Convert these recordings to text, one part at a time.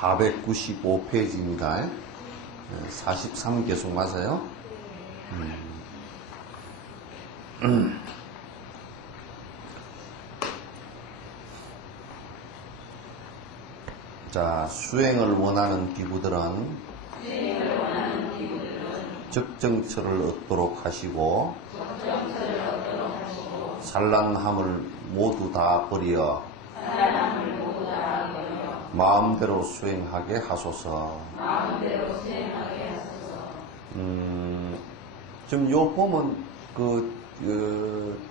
495페이지입니다. 43계속 맞아요? 자, 수행을 원하는 기구들은 적정처를 얻도록 하시고 산란함을 모두 다 버려 마음대로 수행하게 하소서. 지금 요 보면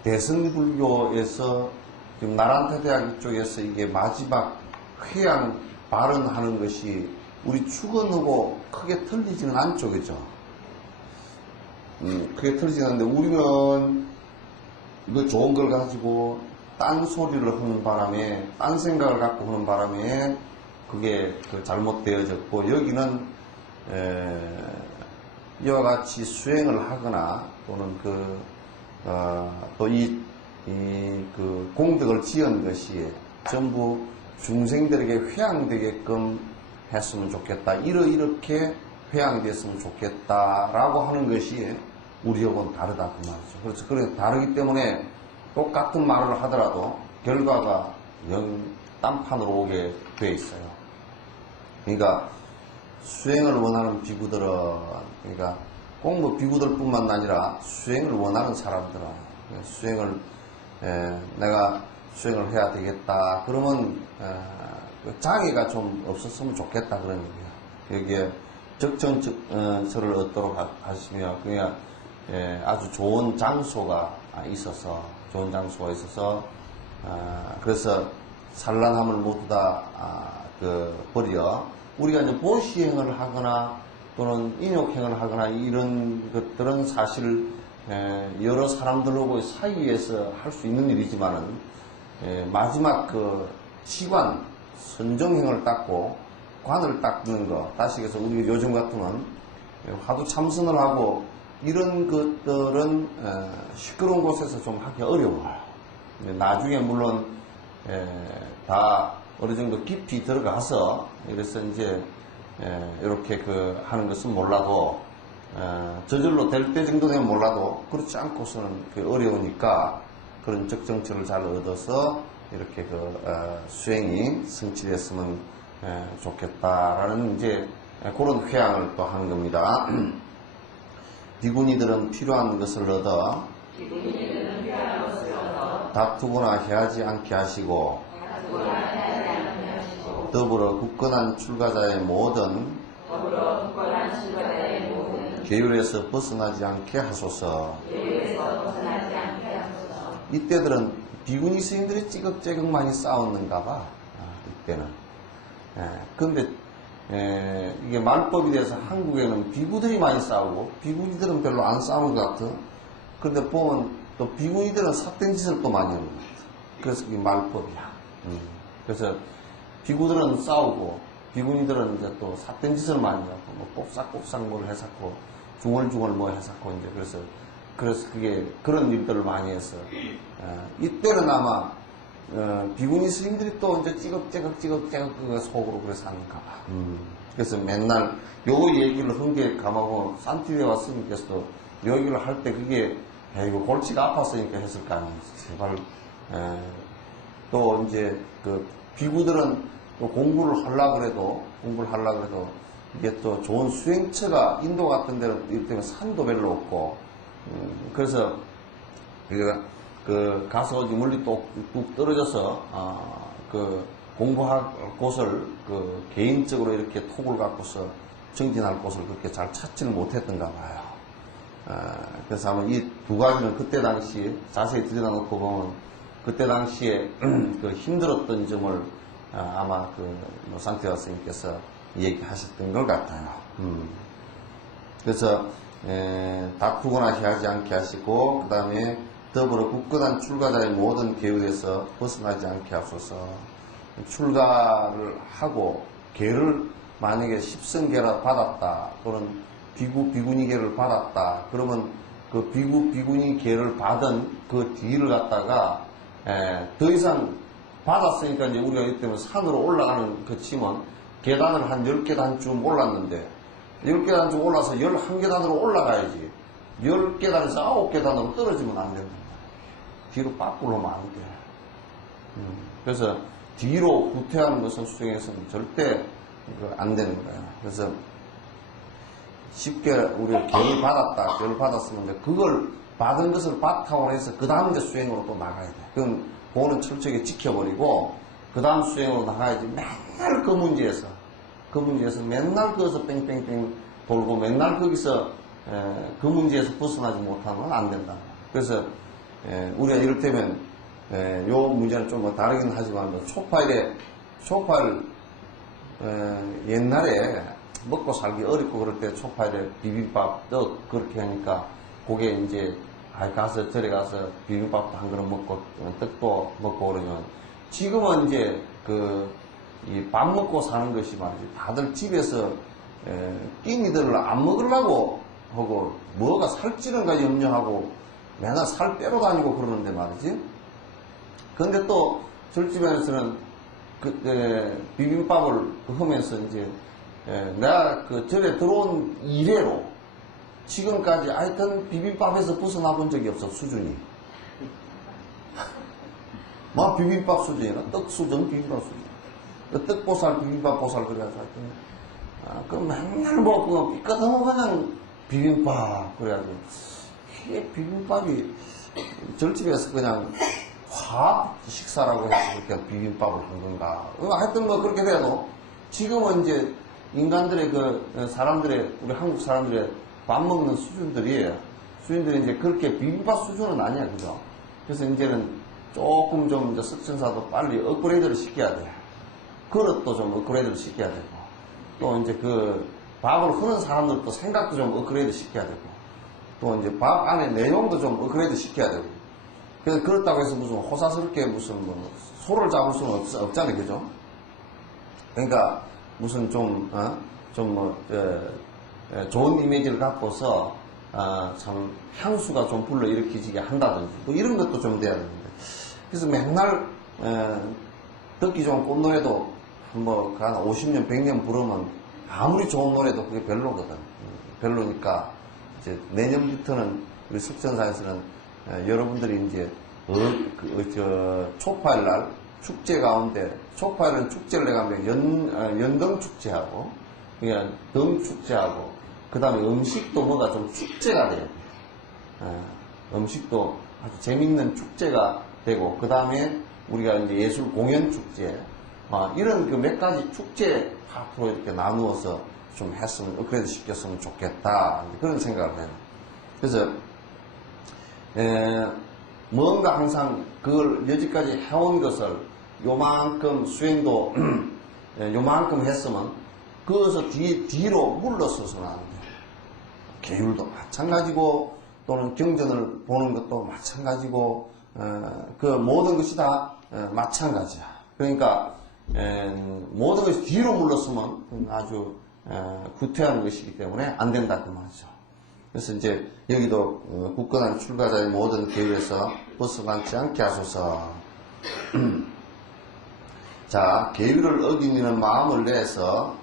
대승불교에서 지금 나란타대학 쪽에서 이게 마지막 회양 발언하는 것이 우리 축언하고 크게 틀리지는 않죠, 그죠? 크게 틀리지는 않는데 우리는 이거 좋은 걸 가지고 딴 소리를 하는 바람에, 딴 생각을 갖고 하는 바람에 그게 잘못되어졌고, 여기는 이와 같이 수행을 하거나 또는 또 그 공덕을 지은 것이 전부 중생들에게 회양되게끔 했으면 좋겠다. 이렇게 회양됐으면 좋겠다라고 하는 것이 우리하고는 다르다 그 말이죠. 그래서 다르기 때문에 똑같은 말을 하더라도 결과가 영 딴판으로 오게 돼 있어요. 그러니까 수행을 원하는 비구들은, 그러니까 꼭 뭐 비구들뿐만 아니라 수행을 원하는 사람들은 내가 수행을 해야 되겠다. 그러면 장애가 좀 없었으면 좋겠다 그런 얘기예요. 여기에 적정처를 얻도록 하시며 그냥 아주 좋은 장소가 있어서 그래서 산란함을 모두 다 버려 우리가 이제 보시행을 하거나 또는 인욕행을 하거나 이런 것들은 사실 여러 사람들하고 사이에서 할 수 있는 일이지만은 마지막 시관 선정행을 닦고 관을 닦는 거, 다시 해서 우리 요즘 같으면 하도 참선을 하고 이런 것들은 시끄러운 곳에서 좀 하기 어려워요. 나중에 물론 다 어느 정도 깊이 들어가서 그래서 이제 이렇게 하는 것은 몰라도 저절로 될 때 정도 되면 몰라도 그렇지 않고서는 어려우니까 그런 적정처를 잘 얻어서 이렇게 수행이 성취됐으면 좋겠다라는 이제 그런 회양을 또 하는 겁니다. 비구니들은 필요한 것을 얻어 다투거나 해하지 않게 하시고 더불어 굳건한 출가자의 모든 계율에서 벗어나지 않게 하소서. 이때들은 비구니 스님들이 찌걱찌걱 많이 싸웠는가 봐. 이때는. 근데 이게 말법이 돼서 한국에는 비구들이 많이 싸우고 비구니들은 별로 안 싸우는 것 같아. 그런데 보면 또 비구니들은 삿된 짓을 또 많이 하는 것 같아. 그래서 이게 말법이야. 그래서 비구들은 싸우고 비구니들은 이제 또 삿된 짓을 많이 하고 뭐 꼽싹꼽싹 뭘 해샀고 중얼중얼 뭐 해샀고 이제 그래서 그게 그런 일들을 많이 했어. 이때는 아마 비구니 스님들이 또 이제 찌걱찌걱 속으로 그래서 하는가 봐. 그래서 맨날 요 얘기를 한 게 가마고 산티베와 스님께서도 요 얘기를 할 때 그게 이거 골치가 아팠으니까 했을 거 아니에요. 제발. 또 이제 비구들은 또 공부를 하려고 그래도 이게 또 좋은 수행처가 인도 같은 데는 이때면 산도 별로 없고 그래서 가서 어디 멀리 또 뚝 떨어져서 공부할 곳을 개인적으로 이렇게 톡을 갖고서 정진할 곳을 그렇게 잘 찾지는 못했던가 봐요. 그래서 아마 이 두 가지는 그때 당시 자세히 들여다놓고 보면 그때 당시에 힘들었던 점을 아마 산티아 스님께서 얘기하셨던 것 같아요. 그래서 다투거나 해하지 않게 하시고 그 다음에 더불어 굳건한 출가자의 모든 계율에서 벗어나지 않게 하소서. 출가를 하고 계를 만약에 십성계를 받았다 또는 비구니계를 받았다 그러면 그 비구니계를 받은 그 뒤를 갖다가 더 이상 받았으니까 이제 우리가 이때는 산으로 올라가는 그 치면 계단을 한 10계단쯤 올랐는데 10계단쯤 올라서 11계단으로 올라가야지 10계단에서 9계단으로 떨어지면 안 된다. 뒤로 빠꾸로 하면 안 돼. 그래서 뒤로 후퇴하는 것은 수행에서는 절대 안 되는 거야. 그래서 쉽게 우리가 교육을 받았다. 교육을 받았으면 그걸 받은 것을 바탕으로 해서 그 다음 이제 수행으로 또 나가야 돼. 그건 그거는 철저하게 지켜버리고 그 다음 수행으로 나가야지. 맨날 그 문제에서 맨날 거기서 뺑뺑뺑 돌고 맨날 거기서 그 문제에서 벗어나지 못하면 안 된다. 그래서 우리가 이를테면 요 문제는 좀 뭐 다르긴 하지만 초파일 옛날에 먹고 살기 어렵고 그럴 때 초파일에 비빔밥 떡 그렇게 하니까 그게 이제 가서 절에 가서 비빔밥도 한 그릇 먹고 떡도 먹고 그러면 지금은 이제 이 밥 먹고 사는 것이 말이지 다들 집에서 끼니들을 안 먹으려고 하고 뭐가 살찌는가 염려하고 맨날 살 빼러 다니고 그러는데 말이지. 근데 또 절집안에서는 비빔밥을 하면서 이제 내가 그 절에 들어온 이래로 지금까지 하여튼 비빔밥에서 벗어나 본 적이 없어. 수준이 막 비빔밥 수준이나 떡 수준 비빔밥 수준 떡보살 비빔밥 보살 그래가지고 하여튼 그 맨날 먹고 삐끗하면 그냥 비빔밥 그래가지고 이게 비빔밥이 절집에서 그냥 화합 식사라고 해서 그렇게 비빔밥을 한 건가. 하여튼 뭐 그렇게 돼도 지금은 이제 인간들의 사람들의, 우리 한국 사람들의 밥 먹는 수준들이 이제 그렇게 비빔밥 수준은 아니야. 그죠? 그래서 이제는 조금 좀 이제 석천사도 빨리 업그레이드를 시켜야 돼. 그릇도 좀 업그레이드를 시켜야 되고. 또 이제 밥을 흐는 사람들도 생각도 좀 업그레이드 시켜야 되고. 또 이제 밥 안에 내용도 좀 업그레이드 시켜야 되고. 그래서 그렇다고 해서 무슨 호사스럽게 무슨 소를 잡을 수는 없잖아요. 그죠? 그러니까 무슨 좋은 이미지를 갖고서 참 향수가 좀 불러일으키지게 한다든지 뭐 이런 것도 좀 돼야 되는데 그래서 맨날 듣기 좋은 꽃노래도 한 50년 100년 부르면 아무리 좋은 노래도 그게 별로거든. 별로니까 이제 내년부터는 우리 석천사에서는 여러분들이 이제 초파일날 축제 가운데 초파일은 축제를 내가면 연등 축제하고 그냥 등 축제하고 그 다음에 음식도 뭐가 좀 축제가 돼요. 음식도 아주 재밌는 축제가 되고 그 다음에 우리가 이제 예술 공연 축제 이런 몇 가지 축제 파트로 이렇게 나누어서 좀 했으면 업그레이드 시켰으면 좋겠다 그런 생각을 해요. 그래서 뭔가 항상 그걸 여지까지 해온 것을 요만큼 수행도 요만큼 했으면 그것을 뒤로 물러서서는 안 돼. 계율도 마찬가지고 또는 경전을 보는 것도 마찬가지고 그 모든 것이 다 마찬가지야. 그러니까 모든 것이 뒤로 물러서면 아주 구태하는 것이기 때문에 안 된다 그 말이죠. 그래서 이제 여기도 굳건한 출가자의 모든 계율에서 벗어나지 않게 하소서. 자, 계율을 어기는 마음을 내서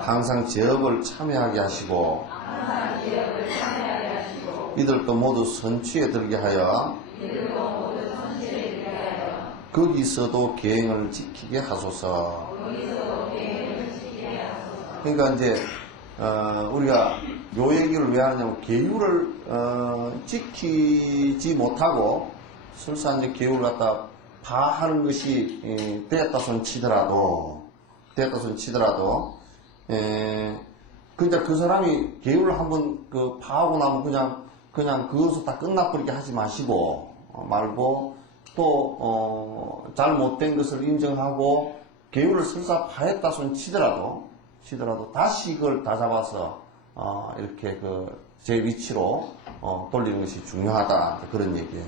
항상 제업을 참여하게 하시고 이들도 모두 선취에 들게 하여 거기서도 계행을 지키게 하소서. 그러니까 이제 우리가 요 얘기를 왜 하냐면 계율을 지키지 못하고 설사 이제 계율을 갖다 파하는 것이 되었다 손 치더라도 그냥 그 사람이 계율을 한번 파하고 나면 그냥 그것을 다 끝나버리게 하지 마시고 말고 또 잘못된 것을 인정하고 계율을 설사 파했다 손 치더라도 다시 그걸 다 잡아서 이렇게 제 위치로 돌리는 것이 중요하다 그런 얘기예요.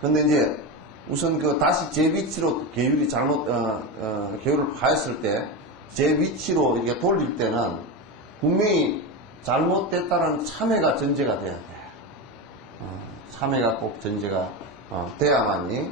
근데 이제 우선 다시 제 위치로 계율이 계율을 파했을 때 제 위치로 이렇게 돌릴 때는 분명히 잘못됐다는 참회가 전제가 돼야 돼. 참회가 꼭 전제가 돼야만이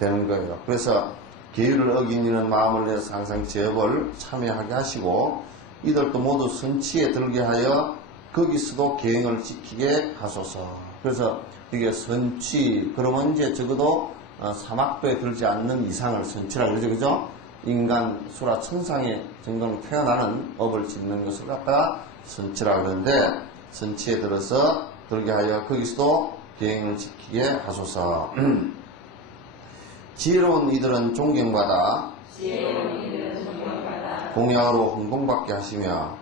되는 거예요. 그래서 계율을 어기는 마음을 내서 항상 제업을 참여하게 하시고 이들도 모두 선치에 들게 하여 거기서도 계행을 지키게 하소서. 그래서 이게 선치, 그러면 이제 적어도 사막도에 들지 않는 이상을 선치라 그러죠. 그죠? 인간, 수라, 천상의 정도는 태어나는 업을 짓는 것을 갖다가 선치라 그러는데, 선치에 들어서 들게 하여 거기서도 계행을 지키게 하소서. 지혜로운 이들은 존경받아 공양으로 흥공받게 하시며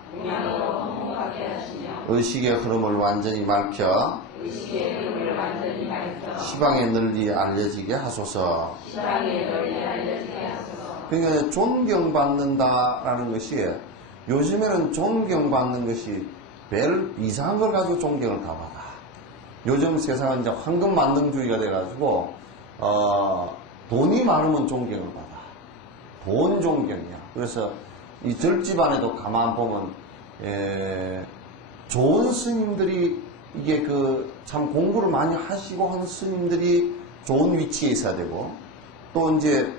의식의 흐름을 완전히 밝혀 시방에 널리 알려지게 하소서. 그러니까 존경받는다라는 것이, 요즘에는 존경받는 것이 별 이상한 걸 가지고 존경을 다 받아. 요즘 세상은 이제 황금 만능주의가 돼가지고 돈이 많으면 존경을 받아. 돈 존경이야. 그래서 이 절집안에도 가만 보면 좋은 스님들이, 이게 참 공부를 많이 하시고 한 스님들이 좋은 위치에 있어야 되고, 또 이제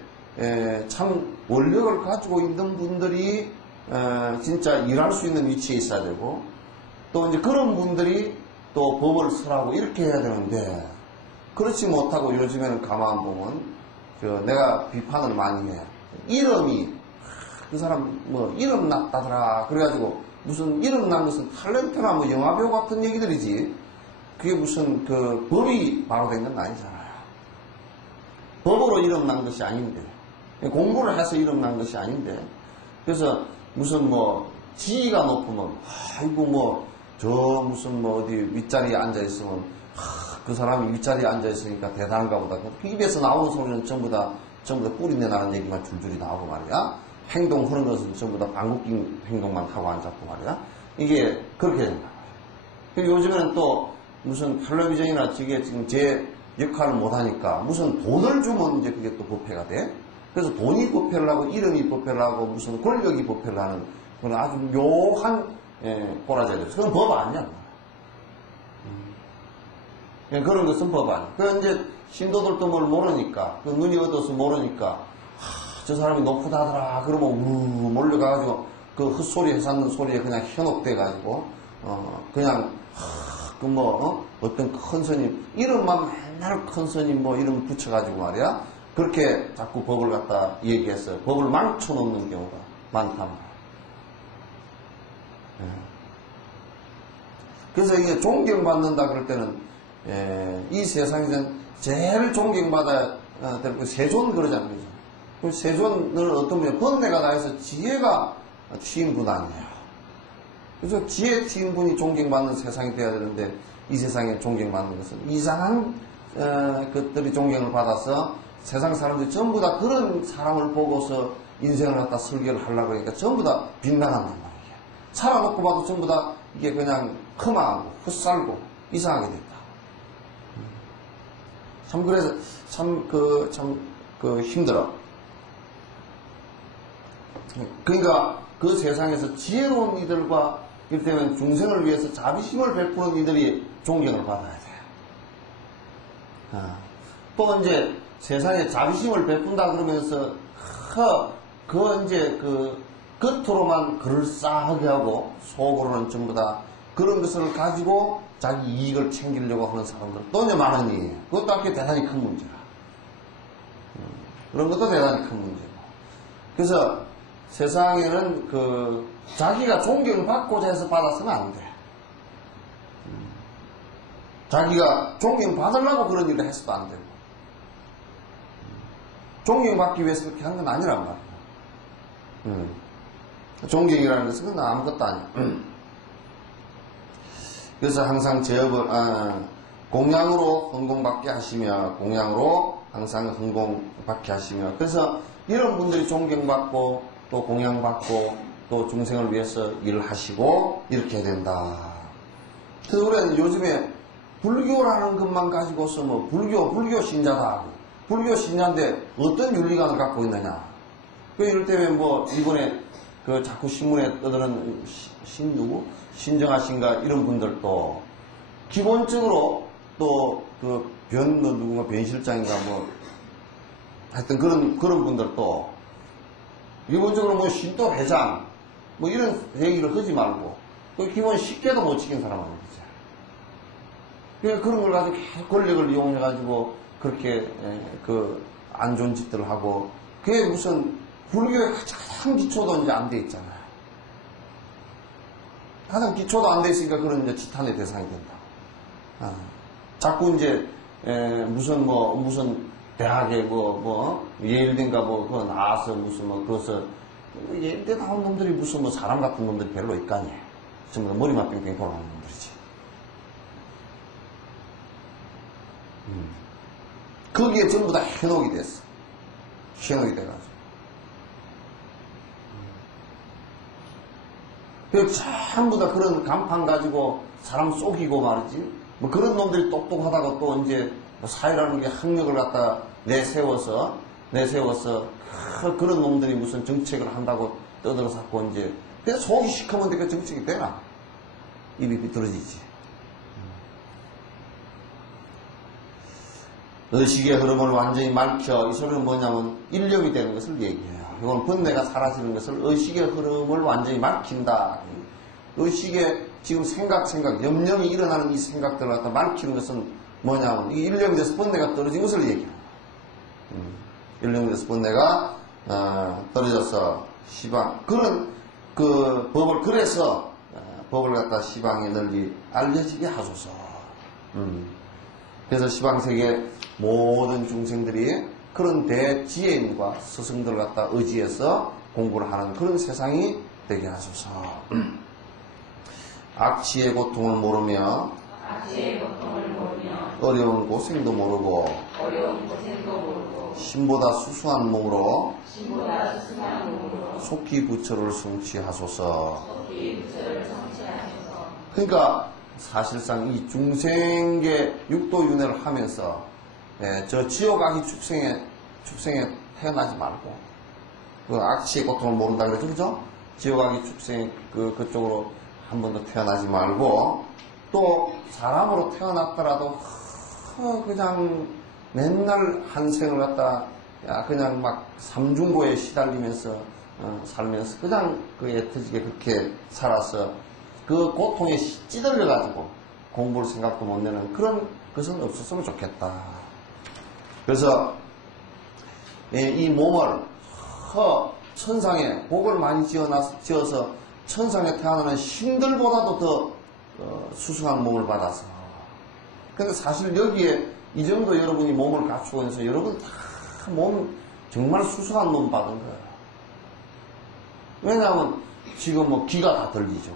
참 원력을 가지고 있는 분들이 진짜 일할 수 있는 위치에 있어야 되고, 또 이제 그런 분들이 또 법을 설하고 이렇게 해야 되는데, 그렇지 못하고 요즘에는 가만 보면 내가 비판을 많이 해. 이름이, 그 사람 뭐 이름 났다더라 그래가지고 무슨 이름 난 것은 탤런트나 뭐 영화배우 같은 얘기들이지, 그게 무슨 법이 바로 된 건 아니잖아요. 법으로 이름 난 것이 아닌데, 공부를 해서 이름 난 것이 아닌데, 그래서 무슨 뭐 지위가 높으면 아이고 뭐 저 무슨 뭐 어디 윗자리에 앉아 있으면 그 사람이 윗자리에 앉아 있으니까 대단한가 보다. 그 입에서 나오는 소리는 전부 다 뿌리내 나는 얘기만 줄줄이 나오고 말이야. 행동 그런 것은 전부 다 방귀낀 행동만 하고 앉았고 말이야. 이게 그렇게 된다. 요즘에는 또 무슨 텔레비전이나 저게 지금 제 역할을 못하니까 무슨 돈을 주면 이제 그게 또 부패가 돼. 그래서 돈이 부패를 하고 이름이 부패를 하고 무슨 권력이 부패를 하는 그런 아주 묘한 꼬라지가 돼요. 그건 법 아니야. 그런 것은 법 아니야. 그 이제 신도들도 뭘 모르니까, 눈이 어두워서 모르니까, 저 사람이 높다더라 그러면 몰려가가지고 그 헛소리 해삼는 소리에 그냥 현혹돼가지고 그냥 어떤 큰 스님 이름만 맨날 큰 스님 뭐 이름 붙여가지고 말이야, 그렇게 자꾸 법을 갖다 얘기했어요. 법을 망쳐놓는 경우가 많단 말이야. 그래서 이게 존경받는다 그럴 때는 이 세상에서는 제일 존경받아야 될 그 세존 그러잖아요. 그 세존을 어떤 분이 번뇌가 다해서 지혜가 취인분 아니에요. 그래서 지혜 취인분이 존경받는 세상이 되어야 되는데, 이 세상에 존경받는 것은 이상한 것들이 존경을 받아서 세상 사람들이 전부 다 그런 사람을 보고서 인생을 갖다 설계를 하려고 하니까 전부 다 빗나간단 말이에요. 살아놓고 봐도 전부 다 이게 그냥 험하고 헛살고 이상하게 됐다. 참 그래서 힘들어. 그러니까 그 세상에서 지혜로운 이들과 이를테면 중생을 위해서 자비심을 베푸는 이들이 존경을 받아야 돼요. 또 이제 세상에 자비심을 베푼다 그러면서 겉으로만 그럴싸하게 하고 속으로는 전부 다 그런 것을 가지고 자기 이익을 챙기려고 하는 사람들 또 이제 많으니, 그것도 함께 대단히 큰 문제라. 그런 것도 대단히 큰 문제고. 그래서 세상에는 자기가 존경받고자 해서 받아서는 안 돼. 자기가 존경받으려고 그런 일을 해서도 안 되고, 존경받기 위해서 그렇게 한 건 아니란 말이야. 존경이라는 것은 아무것도 아니야. 그래서 항상 제업을 공양으로 흥공받게 하시며, 공양으로 항상 흥공받게 하시며, 그래서 이런 분들이 존경받고 또 공양받고 또 중생을 위해서 일을 하시고 이렇게 해야 된다. 그래서 우리는 요즘에 불교라는 것만 가지고서 뭐 불교 신자다, 불교 신자인데 어떤 윤리관을 갖고 있느냐. 이를테면 뭐 이번에 자꾸 신문에 떠드는 신정하신가 이런 분들도 기본적으로 또 누군가 변실장인가 하여튼 그런 분들도 기본적으로 뭐 신도 회장 뭐 이런 얘기를 하지 말고 그 기본 10개도 못 지킨 사람 아니겠지. 그러니까 그런 걸 가지고 계속 권력을 이용해 가지고 그렇게 그 안 좋은 짓들을 하고 그게 무슨 불교의 가장 기초도 이제 안 돼 있잖아요. 가장 기초도 안 돼 있으니까 그런 이제 지탄의 대상이 된다. 자꾸 이제 무슨 대학에 예일대인가 그거 나와서 무슨 그것을 예일대 나온 놈들이 무슨 사람 같은 놈들이 별로 있까니. 전부 다 머리만 뺑뺑 돌아가는 놈들이지. 거기에 전부 다 현혹이 됐어. 현혹이 돼가지고. 그 전부 다 그런 간판 가지고 사람 속이고 말이지. 뭐 그런 놈들이 똑똑하다고 또 이제 사회라는 게 학력을 갖다 내세워서 그런 놈들이 무슨 정책을 한다고 떠들어서 이제 그래서 속이 시커먼 데그 정책이 되나? 입이 비뚤어지지. 의식의 흐름을 완전히 말켜. 이 소리는 뭐냐면 일념이 되는 것을 얘기해요. 이건 번뇌가 사라지는 것을 의식의 흐름을 완전히 말킨다. 의식의 지금 생각, 염령이 일어나는 이 생각들을 갖다 말키는 것은 뭐냐면 이 일념이 돼서 번뇌가 떨어진 것을 얘기해요. 일념이 돼서 번뇌가 떨어져서 시방 그런 그 법을 그래서 법을 갖다 시방에 널리 알려지게 하소서. 그래서 시방세계 모든 중생들이 그런 대지혜인과 스승들을 갖다 의지해서 공부를 하는 그런 세상이 되게 하소서. 악취의 고통을 모르며 어려운 고생도 모르고 신보다 수수한 몸으로 속히 부처를 성취하소서. 그러니까 사실상 이 중생계 육도윤회를 하면서 저 지옥악이 축생에 태어나지 말고 그 악취의 고통을 모른다 그러죠, 그죠? 지옥악이 축생 그쪽으로 한 번도 태어나지 말고 또 사람으로 태어났더라도 그냥 맨날 한 생을 갖다 그냥 막 삼중고에 시달리면서 살면서 그냥 그 애터지게 그렇게 살아서 그 고통에 찌들려가지고 공부를 생각도 못 내는 그런 것은 없었으면 좋겠다. 그래서 이 몸을 천상에 복을 많이 지어서 천상에 태어나는 신들보다도 더 수승한 몸을 받아서. 근데 사실 여기에 이 정도 여러분이 몸을 갖추고 있어서 여러분 다 몸 정말 수승한 몸 받은 거예요. 왜냐하면 지금 뭐 귀가 다 들리죠.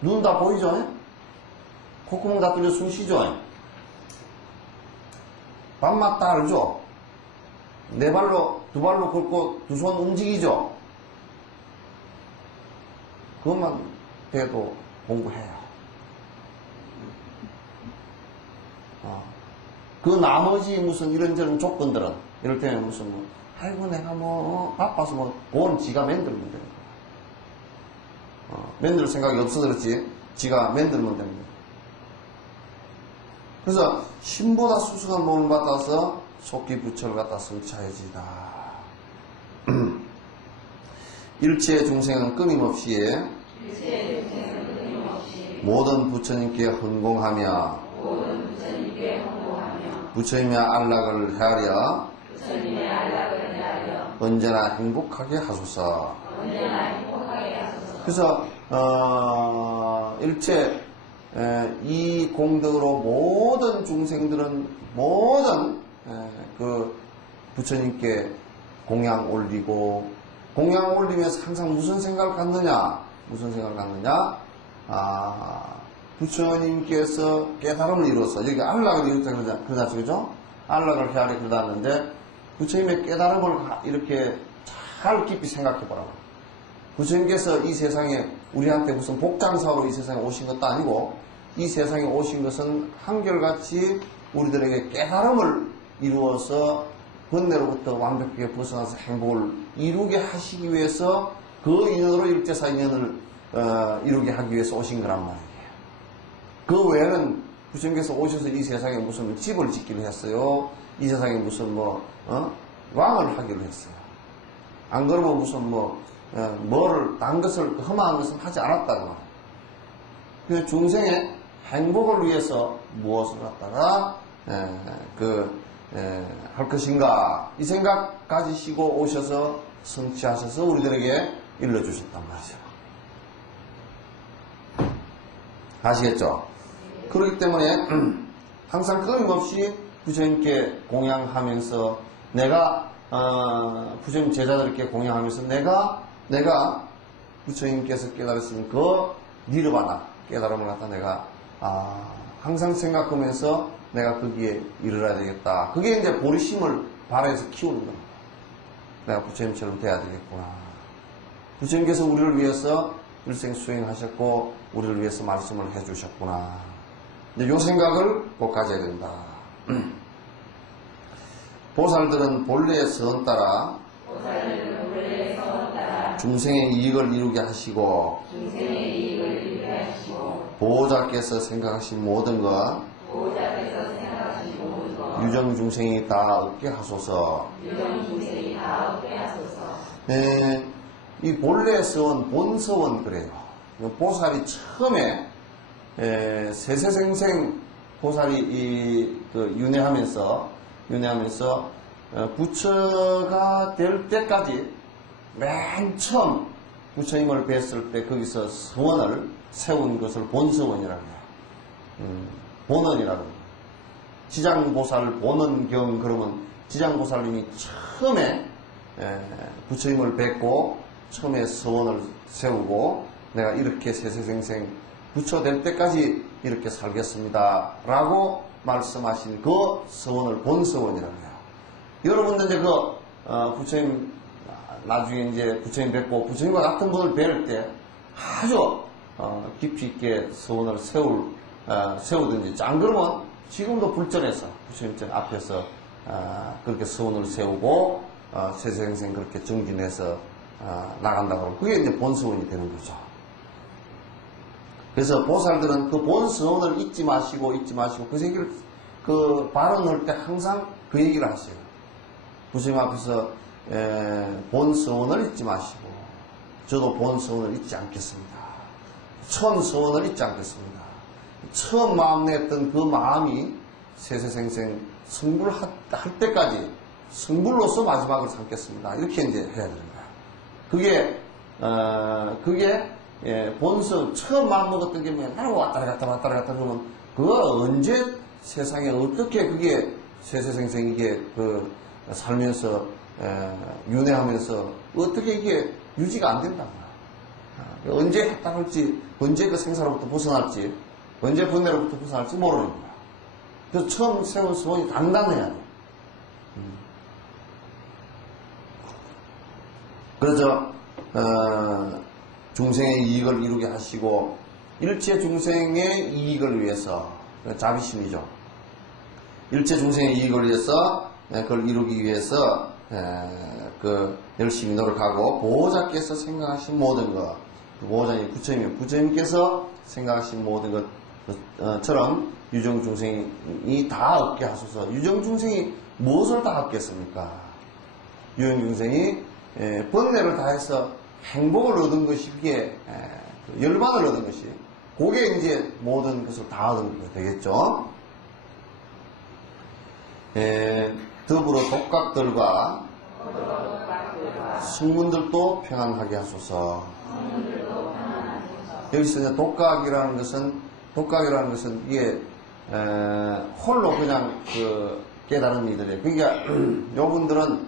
눈 다 보이죠? 콧구멍 다 뚫려 숨 쉬죠? 밥맛 다 알죠? 네 발로, 두 발로 걷고 두 손 움직이죠? 그것만 돼도 공부해요. 그 나머지 무슨 이런저런 조건들은, 이럴 때는 무슨 아이고 내가 바빠서 그건 지가 만들면 되는 거야. 만들 생각이 없어서 그렇지 지가 만들면 됩니다. 그래서 신보다 수승한 몸을 받아서 속기 부처를 갖다 성취하여지다. 일체 중생은 끊임없이 모든 부처님께 헌공하며 부처님의 안락을 헤아려 언제나 행복하게 하소서. 그래서 일체 이 공덕으로 모든 중생들은 모든 그 부처님께 공양 올리고 공양 올리면서 항상 무슨 생각을 갖느냐? 부처님께서 깨달음을 이루어서 여기 안락을 이루었다 그러지 그죠? 안락을 헤아려 그러다는데 부처님의 깨달음을 이렇게 잘 깊이 생각해 보라고. 부처님께서 이 세상에 우리한테 무슨 복장사로 이 세상에 오신 것도 아니고 이 세상에 오신 것은 한결같이 우리들에게 깨달음을 이루어서 번뇌로부터 완벽하게 벗어나서 행복을 이루게 하시기 위해서 그 인연으로 일제사 인연을 이루게 하기 위해서 오신 거란 말이에요. 그 외에는 부처님께서 오셔서 이 세상에 무슨 집을 짓기를 했어요. 이 세상에 무슨 왕을 하기로 했어요. 안 그러면 무슨 뭐를 딴 것을 험한 것은 하지 않았다고 말해요. 그 중생의 행복을 위해서 무엇을 갖다가 할 것인가 이 생각 가지시고 오셔서 성취하셔서 우리들에게 일러주셨단 말이죠. 아시겠죠? 그렇기 때문에 항상 끊임없이 부처님께 공양하면서 내가 부처님 제자들께 공양하면서 내가 부처님께서 깨달으신 그 니르바나 깨달음을 갖다 내가 항상 생각하면서 내가 거기에 이르러야 되겠다. 그게 이제 보리심을 발해서 키우는 겁니다. 내가 부처님처럼 돼야 되겠구나. 부처님께서 우리를 위해서 일생 수행하셨고 우리를 위해서 말씀을 해주셨구나. 이제 요 생각을 꼭 가져야 된다. 보살들은 본래의 선 따라 중생의 이익을 이루게 하시고 보호자께서 생각하신 모든 것 유정중생이 다 얻게 하소서. 네, 이 본래 서원, 본서원 그래요. 보살이 처음에 세세생생 보살이 윤회하면서 부처가 될 때까지 맨 처음 부처님을 뵀을 때 거기서 서원을 세운 것을 본서원이라고 해요. 본원이라고 해요. 지장보살 본원경 그러면 지장보살님이 처음에 부처님을 뵙고 처음에 서원을 세우고 내가 이렇게 세세생생 부처 될 때까지 이렇게 살겠습니다 라고 말씀하신 그 서원을 본서원이라고 해요. 여러분들 이제 부처님 나중에 이제 부처님 뵙고 부처님과 같은 분을 뵐 때 아주 깊이 있게 서원을 세우든지 안 그러면 지금도 불전해서 부처님 앞에서 그렇게 서원을 세우고 세세생생 그렇게 정진해서 나간다고 하면 그게 이제 본서원이 되는 거죠. 그래서 보살들은 그 본서원을 잊지 마시고 그 얘기를 발언할 때 항상 그 얘기를 하세요. 부처님 앞에서 본서원을 잊지 마시고 저도 본서원을 잊지 않겠습니다. 처음 서원을 잊지 않겠습니다. 처음 마음 냈던 그 마음이 세세생생 성불할 때까지 성불로서 마지막을 삼겠습니다. 이렇게 이제 해야 되는 거야. 그게 본성 처음 마음 먹었던 게 맨날 왔다 갔다 그러면 그거 언제 세상에 어떻게 그게 세세생생 이게 살면서 윤회하면서 어떻게 이게 유지가 안 된단 말이야. 언제 합당할지 언제 그 생사로부터 벗어날지 언제 번뇌로부터 벗어날지 모르는 거야. 그래서 처음 세운 소원이 단단해야 돼. 그래서 중생의 이익을 이루게 하시고 일체 중생의 이익을 위해서 자비심이죠. 일체 중생의 이익을 위해서 그걸 이루기 위해서 열심히 노력하고 보호자께서 생각하신 모든 것 보호자님 부처님께서 생각하신 모든 것처럼 유정중생이 다 얻게 하소서. 유정중생이 무엇을 다 얻겠습니까? 유정중생이 번뇌를 다해서 행복을 얻은 것이 그게 열반을 얻은 것이 그게 이제 모든 것을 다 얻은 거 되겠죠. 더불어 독각들과 승문들도 평안하게 하소서. 여기서 이제 독각이라는 것은 이게 홀로 그냥 깨달은 이들이에요. 그러니까 요분들은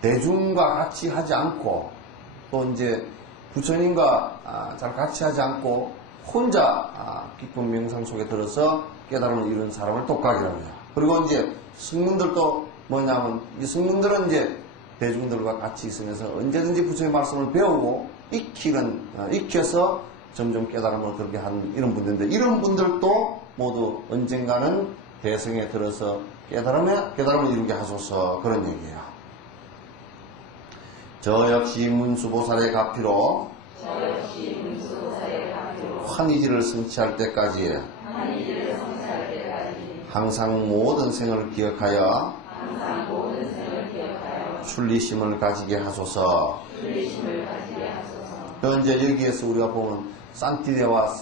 대중과 같이 하지 않고 또 이제 부처님과 잘 같이 하지 않고 혼자 깊은 명상 속에 들어서 깨달음을 이룬 사람을 독각이라고 해요. 그리고 이제 승문들도 뭐냐면 이 승문들은 이제 대중들과 같이 있으면서 언제든지 부처님 말씀을 배우고 익혀서 점점 깨달음을 얻게 하는 이런 분들인데 이런 분들도 모두 언젠가는 대성에 들어서 깨달음을 이루게 하소서 그런 얘기예요. 저 역시 문수보살의 가피로 환희지를 성취할 때까지 항상 모든 생을 기억하여 항상 모든 생을 기억하여 순리심을 가지게 하소서. 순리심을 가지게 하소서. 또 이제 여기에서 우리가 보면 산티데와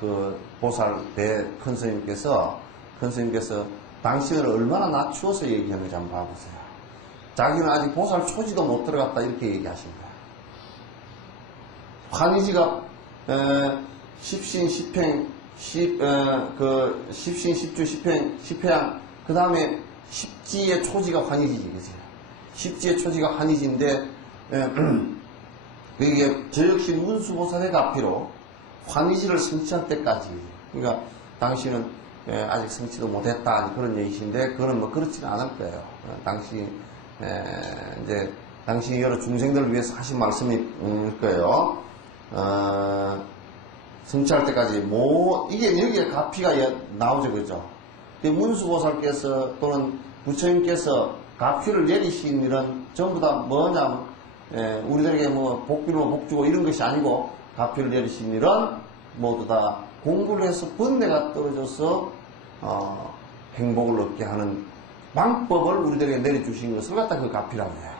그 보살 큰 스님께서 당신을 얼마나 낮추어서 얘기하는지 한번 봐보세요. 자기는 아직 보살 초지도 못 들어갔다 이렇게 얘기하십니다. 환희지가 십신, 십행, 십신, 십주, 십행, 십회양, 그 다음에 십지의 초지가 환희지지, 그죠? 십지의 초지가 환희지인데, 이게 저 역시 문수보살의 가피로 환희지를 성취할 때까지, 그러니까 당신은 아직 성취도 못했다 그런 얘기신데, 그거는 뭐 그렇지는 않을 거예요. 이제 당신이 여러 중생들을 위해서 하신 말씀일 거예요. 성취할 때까지 이게 여기에 가피가 나오죠, 그죠? 문수보살께서 또는 부처님께서 가피를 내리신 일은 전부 다 뭐냐면, 우리들에게 뭐 복비로 복주고 이런 것이 아니고, 가피를 내리신 일은 모두 다 공부를 해서 번뇌가 떨어져서, 행복을 얻게 하는 방법을 우리들에게 내려주신 것을 갖다 그 가피라고 해요.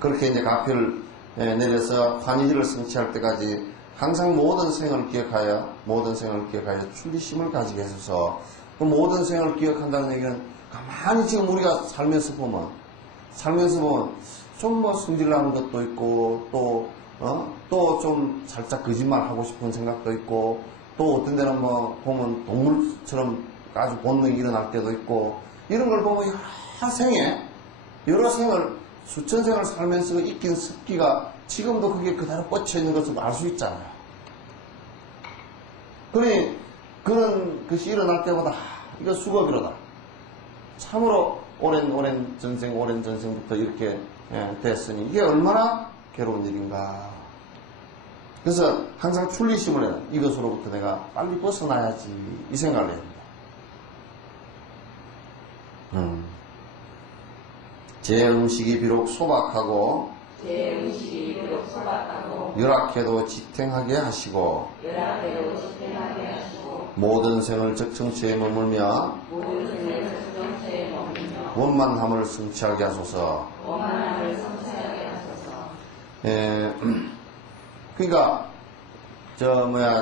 그렇게 이제 가피를 내려서 환희지를 성취할 때까지 항상 모든 생을 기억하여 출리심을 가지게 해줘서, 그 모든 생을 기억한다는 얘기는 가만히 지금 우리가 살면서 보면 좀 뭐 승질나는 것도 있고, 또 좀 살짝 거짓말 하고 싶은 생각도 있고, 또 어떤 데는 뭐 보면 동물처럼 아주 본능이 일어날 때도 있고, 이런 걸 보면 여러 생을 수천 생을 살면서 익힌 습기가 지금도 그게 그대로 뻗쳐 있는 것을 알 수 있잖아요. 그러니 그런 것이 일어날 때마다 이거 수고비로다. 참으로 오랜 전생부터 이렇게 됐으니 이게 얼마나 괴로운 일인가. 그래서 항상 출리심을 해요. 이것으로부터 내가 빨리 벗어나야지 이 생각을 해야 합니다. 제 음식이 비록 소박하고 열악해도 지탱하게 하시고 모든 생을 적정체에 머물며 원만함을 성취하게 하소서. 그러니까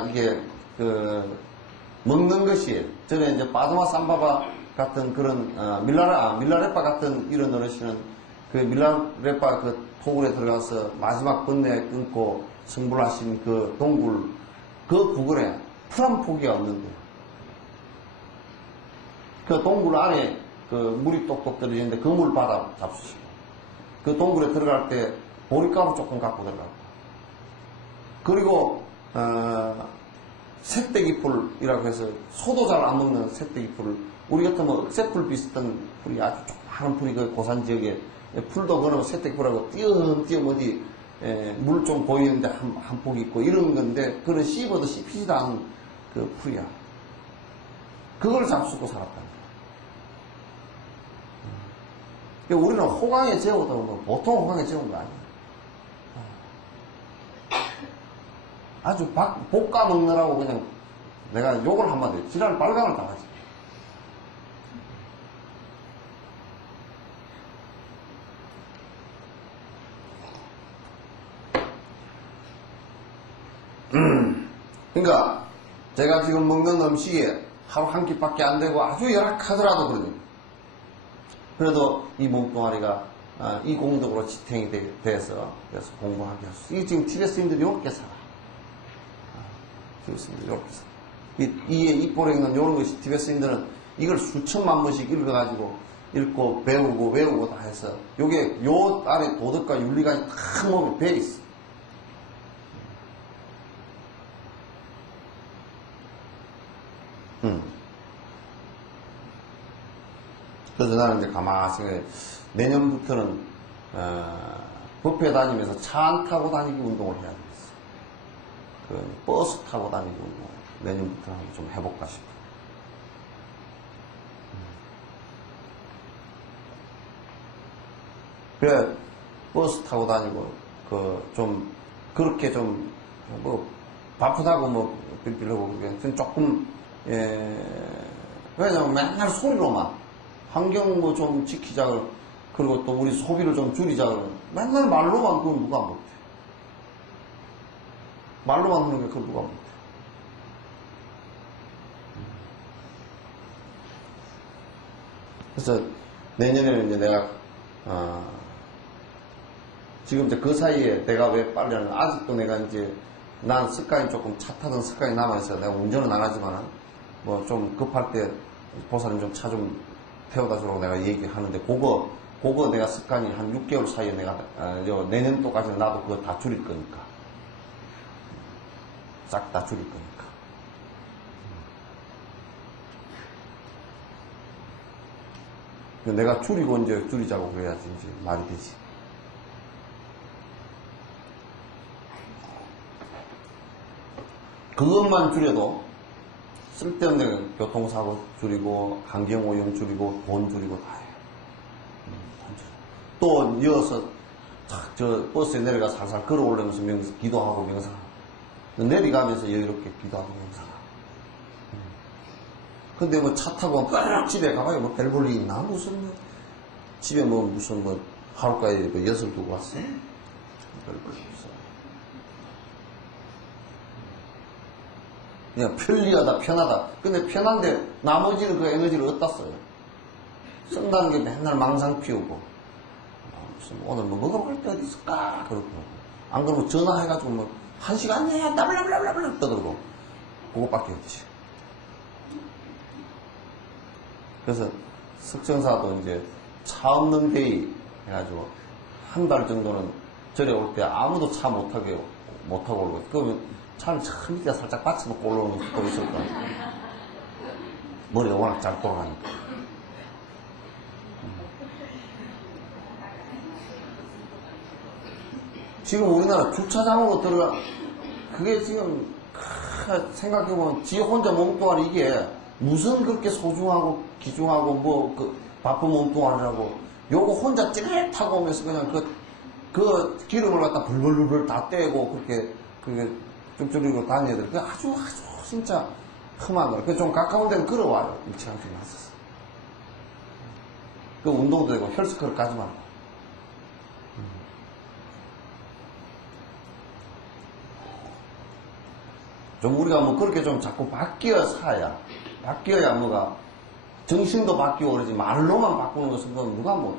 이게 먹는 것이 전에 이제 바드마 삼바바 같은 그런 밀라레파 같은 이런 어르신은 그 밀라레파 그 토굴에 들어가서 마지막 번뇌 끊고 성불하신 그 동굴 그 부근에 풀 한 포기가 없는데 그 동굴 안에 그 물이 똑똑 떨어지는데 그 물 받아 잡수시고 그 동굴에 들어갈 때 보리가루 조금 갖고 들어가고 그리고 새떼기풀이라고 해서 소도 잘 안 먹는 새떼기풀을 우리 같으면 억새풀 비슷한 풀이 아주 조그마한 풀이 그 고산 지역에 풀도 그러면 새떼기풀하고 띄엄띄엄 어디 물 좀 보이는데 한 폭이 있고 이런 건데 그는 씹어도 씹히지도 않은 그 풀이야. 그걸 잡수고 살았다. 우리는 호강에 재우다 보면 보통 호강에 재운 거 아니야. 아주 볶아 먹느라고 그냥 내가 욕을 한마디 해. 지랄 빨강을 당하지. 그러니까 제가 지금 먹는 음식이 하루 한 끼밖에 안 되고 아주 열악하더라도 그러니 그래도 이 몸뚱아리가 이 공덕으로 지탱이 돼서 그래서 공부하게 하소서. 이게 지금 티베트인들이 이렇게 살아. 티베트인들이 이렇게 살아. 이 뽀래 있는 이런 것이 티베트인들은 이걸 수천만 번씩 읽어가지고 읽고 배우고 외우고 다 해서 요게 요 안에 도덕과 윤리가 다 몸에 배어 있어. 그래서 나는 이제 가만히 생각해. 내년부터는, 뷔페 다니면서 차 안 타고 다니기 운동을 해야 되겠어. 버스 타고 다니기 운동. 내년부터 한번 좀 해볼까 싶어. 그래, 버스 타고 다니고, 그렇게 좀, 바쁘다고 빌빌하고, 그게 조금, 왜냐면 맨날 소리로만, 환경 뭐 좀 지키자, 그리고 또 우리 소비를 좀 줄이자, 맨날 말로만 그건 누가 못해. 말로만 하는 게 그걸 누가 못해. 그래서 내년에는 이제 내가, 지금 이제 그 사이에 내가 왜 빨리 하는, 아직도 내가 이제, 난 습관이 조금 차 타던 습관이 남아있어요. 내가 운전은 안 하지만, 뭐 좀 급할 때, 보살님 좀 차 좀 태워다 주라고 내가 얘기하는데, 그거 내가 습관이 한 6개월 사이에 내가, 내년도까지는 나도 그거 다 줄일 거니까. 싹 다 줄일 거니까. 내가 줄이고 이제 줄이자고 그래야지 이제 말이 되지. 그것만 줄여도 쓸데없는 교통사고 줄이고 환경오염 줄이고 돈 줄이고 다 해요. 또 이어서 저 버스에 내려가 살살 걸어 올라면서 기도하고 명상하고 내려가면서 여유롭게 기도하고 명상하고. 근데 뭐 차 타고 빡 집에 가봐야 뭐 별 볼 일 있나? 무슨 뭐 집에 뭐 무슨 뭐 하루까지 뭐 엿을 두고 왔어? 별 볼 일 없어. 그냥 편리하다, 편하다. 근데 편한데 나머지는 그 에너지를 어디다 써요? 쓴다는 게 맨날 망상 피우고. 무슨 오늘 뭐 먹어볼 때 어디 있을까? 그러고. 안 그러면 전화해가지고 뭐, 1시간에 나블라블라블라 떠들고. 그거밖에 없지. 그래서 석정사도 이제 차 없는 데이 해가지고 한 달 정도는 절에 올 때 아무도 차 못하고 오고. 그러면 차를 저 밑에 살짝 받쳐놓고 올라오는 것도 있을 거야. 머리가 워낙 잘 돌아가니까. 지금 우리나라 주차장으로 들어가, 그게 지금, 생각해보면 지 혼자 몸뚱아리 이게 무슨 그렇게 소중하고 귀중하고 뭐, 바쁜 몸뚱아리라고 요거 혼자 찌릿하고 오면서 그냥 그 기름을 갖다 불불불 다 떼고 그게 쭉쭉이고 다녀야 돼. 그게 아주 진짜 험한 거야. 좀 가까운 데는 걸어와요. 일치가 좀 났었어. 그 운동도 되고 헬스클럽 가지 말고. 좀 우리가 뭐 그렇게 좀 자꾸 바뀌어야 뭐가 정신도 바뀌고 그러지 말로만 바꾸는 것은 그건 누가 못해.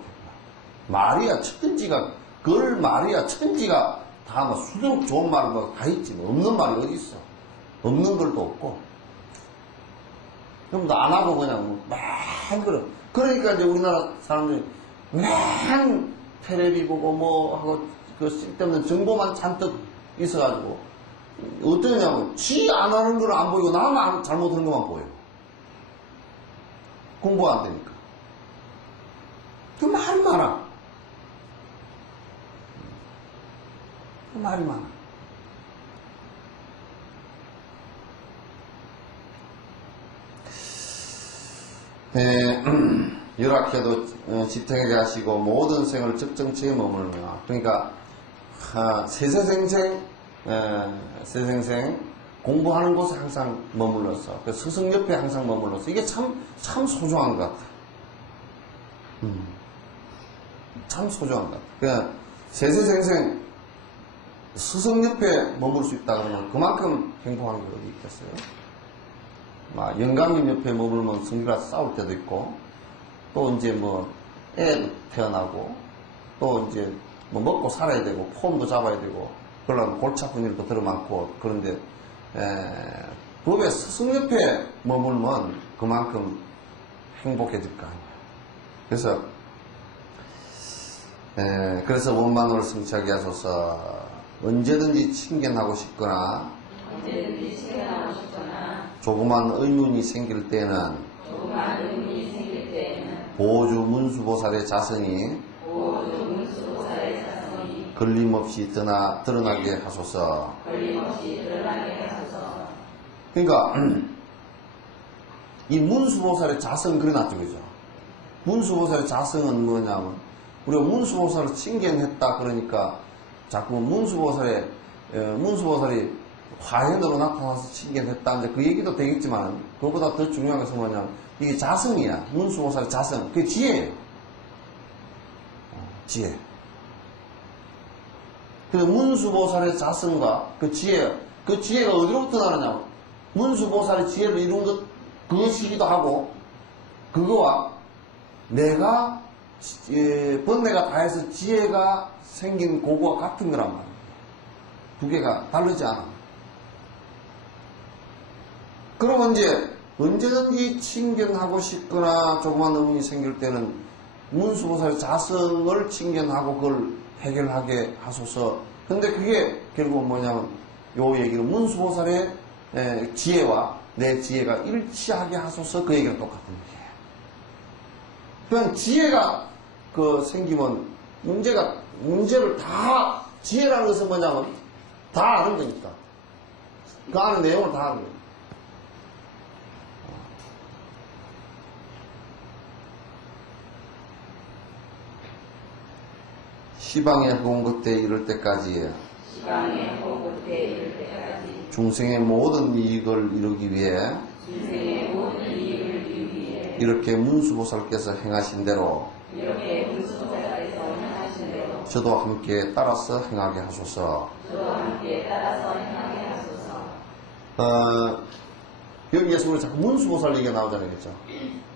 말이야 천지가 말이야 천지가 다 뭐 수준 좋은 말 뭐 다 있지. 뭐 없는 말이 어디 있어. 없는 걸도 없고. 그럼 안 하고 그냥 맨 그래. 그러니까 이제 우리나라 사람들이 맨 테레비 보고 뭐 하고 그 쓸데없는 정보만 잔뜩 있어가지고 어떠냐면 지 안 하는 걸 안 보이고 나만 잘못하는 것만 보여. 공부가 안 되니까. 그 말이 많아. 그 말이 많아. 열악해도 지탱하게 하시고 모든 생을 적정치에 머물며, 그러니까 세세생생 공부하는 곳에 항상 머물러서 그 스승 옆에 항상 머물러서 이게 참 소중한 것 같아. 참 소중한 것 같아. 그냥 세세생생 스승 옆에 머물 수 있다 그러면 그만큼 행복한 게 어디 있겠어요? 영감님 옆에 머물면 성기라 싸울 때도 있고, 또 이제 뭐 애도 태어나고, 또 이제 뭐 먹고 살아야 되고, 폼도 잡아야 되고, 그러려면 골치 아픈 일도 들어많고, 그런데 법의 스승 옆에 머물면 그만큼 행복해질 거 아니에요. 그래서 원만을 성취하게 하소서. 언제든지 친견하고 싶거나 조그만 의문이 생길 때는 보주 문수보살의 자성이 걸림없이 드러나게 하소서. 그러니까 이 문수보살의 자성 그려놨죠, 그죠? 문수보살의 자성은 뭐냐면 우리가 문수보살을 칭견했다 그러니까 자꾸 문수보살이 화현으로 나타나서 칭견했다. 이제 그 얘기도 되겠지만, 그거보다 더 중요한 것은 뭐냐면, 이게 자성이야. 문수보살의 자성. 그게 지혜예요. 지혜. 그래서 문수보살의 자성과 그 지혜가 어디로부터 나느냐. 문수보살의 지혜를 이룬 그것이기도 하고, 그거와 내가, 번뇌가 다해서 지혜가 생긴 그거와 같은 거란 말이에요. 두 개가 다르지 않아. 그러면 이제 언제든지 칭견하고 싶거나 조그만 의문이 생길 때는 문수보살의 자성을 칭견하고 그걸 해결하게 하소서. 근데 그게 결국은 뭐냐면 요 얘기는 문수보살의 지혜와 내 지혜가 일치하게 하소서. 그 얘기는 똑같은 얘기예요. 그냥 지혜가 생기면 문제를 다, 지혜라는 것은 뭐냐면 다 아는 거니까. 그 안에 내용을 다 아는 거예요. 시방의 호응급대에 이를 때까지 중생의 모든 이익을 이루기 위해 이렇게 문수보살께서 행하신 대로 저도 함께 따라서 행하게 하소서. 여기에서 우리 자꾸 문수보살 얘기가 나오잖아요. 그렇죠?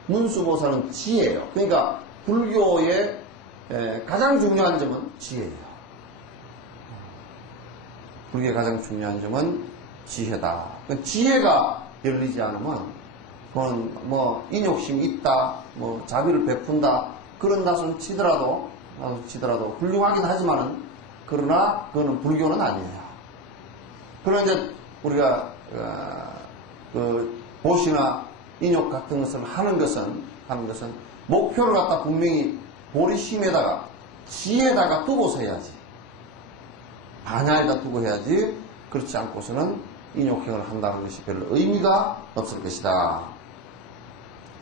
문수보살은 지혜예요. 그러니까 불교의 가장 중요한 점은 지혜예요. 불교의 가장 중요한 점은 지혜다. 지혜가 열리지 않으면 그건 뭐 인욕심이 있다, 뭐 자비를 베푼다 그런 나선 치더라도 훌륭하긴 하지만은 그러나 그거는 불교는 아니에요. 그러나 이제 우리가 보시나 인욕 같은 것을 하는 것은 목표를 갖다 분명히 보리심에다가 지혜에다가 두고서 해야지. 반야에다 두고 해야지. 그렇지 않고서는 인욕행을 한다는 것이 별로 의미가 없을 것이다.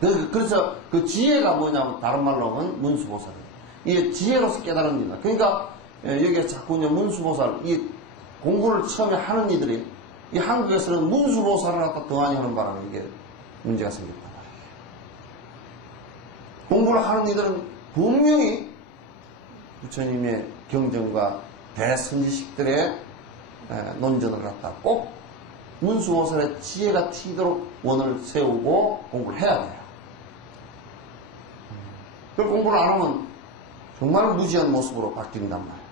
그래서 그 지혜가 뭐냐면 다른 말로 하면 문수보살이에요. 이게 지혜로서 깨달습니다. 그러니까 여기에 자꾸 문수보살, 이 공부를 처음에 하는 이들이 이 한국에서는 문수보살을 갖다 더 많이 하는 바람에 이게 문제가 생겼단 말이에요. 공부를 하는 이들은 분명히 부처님의 경전과 대선지식들의 논전을 갖다 꼭 문수보살의 지혜가 튀도록 원을 세우고 공부를 해야 돼요. 그 공부를 안 하면 정말 무지한 모습으로 바뀐단 말이에요.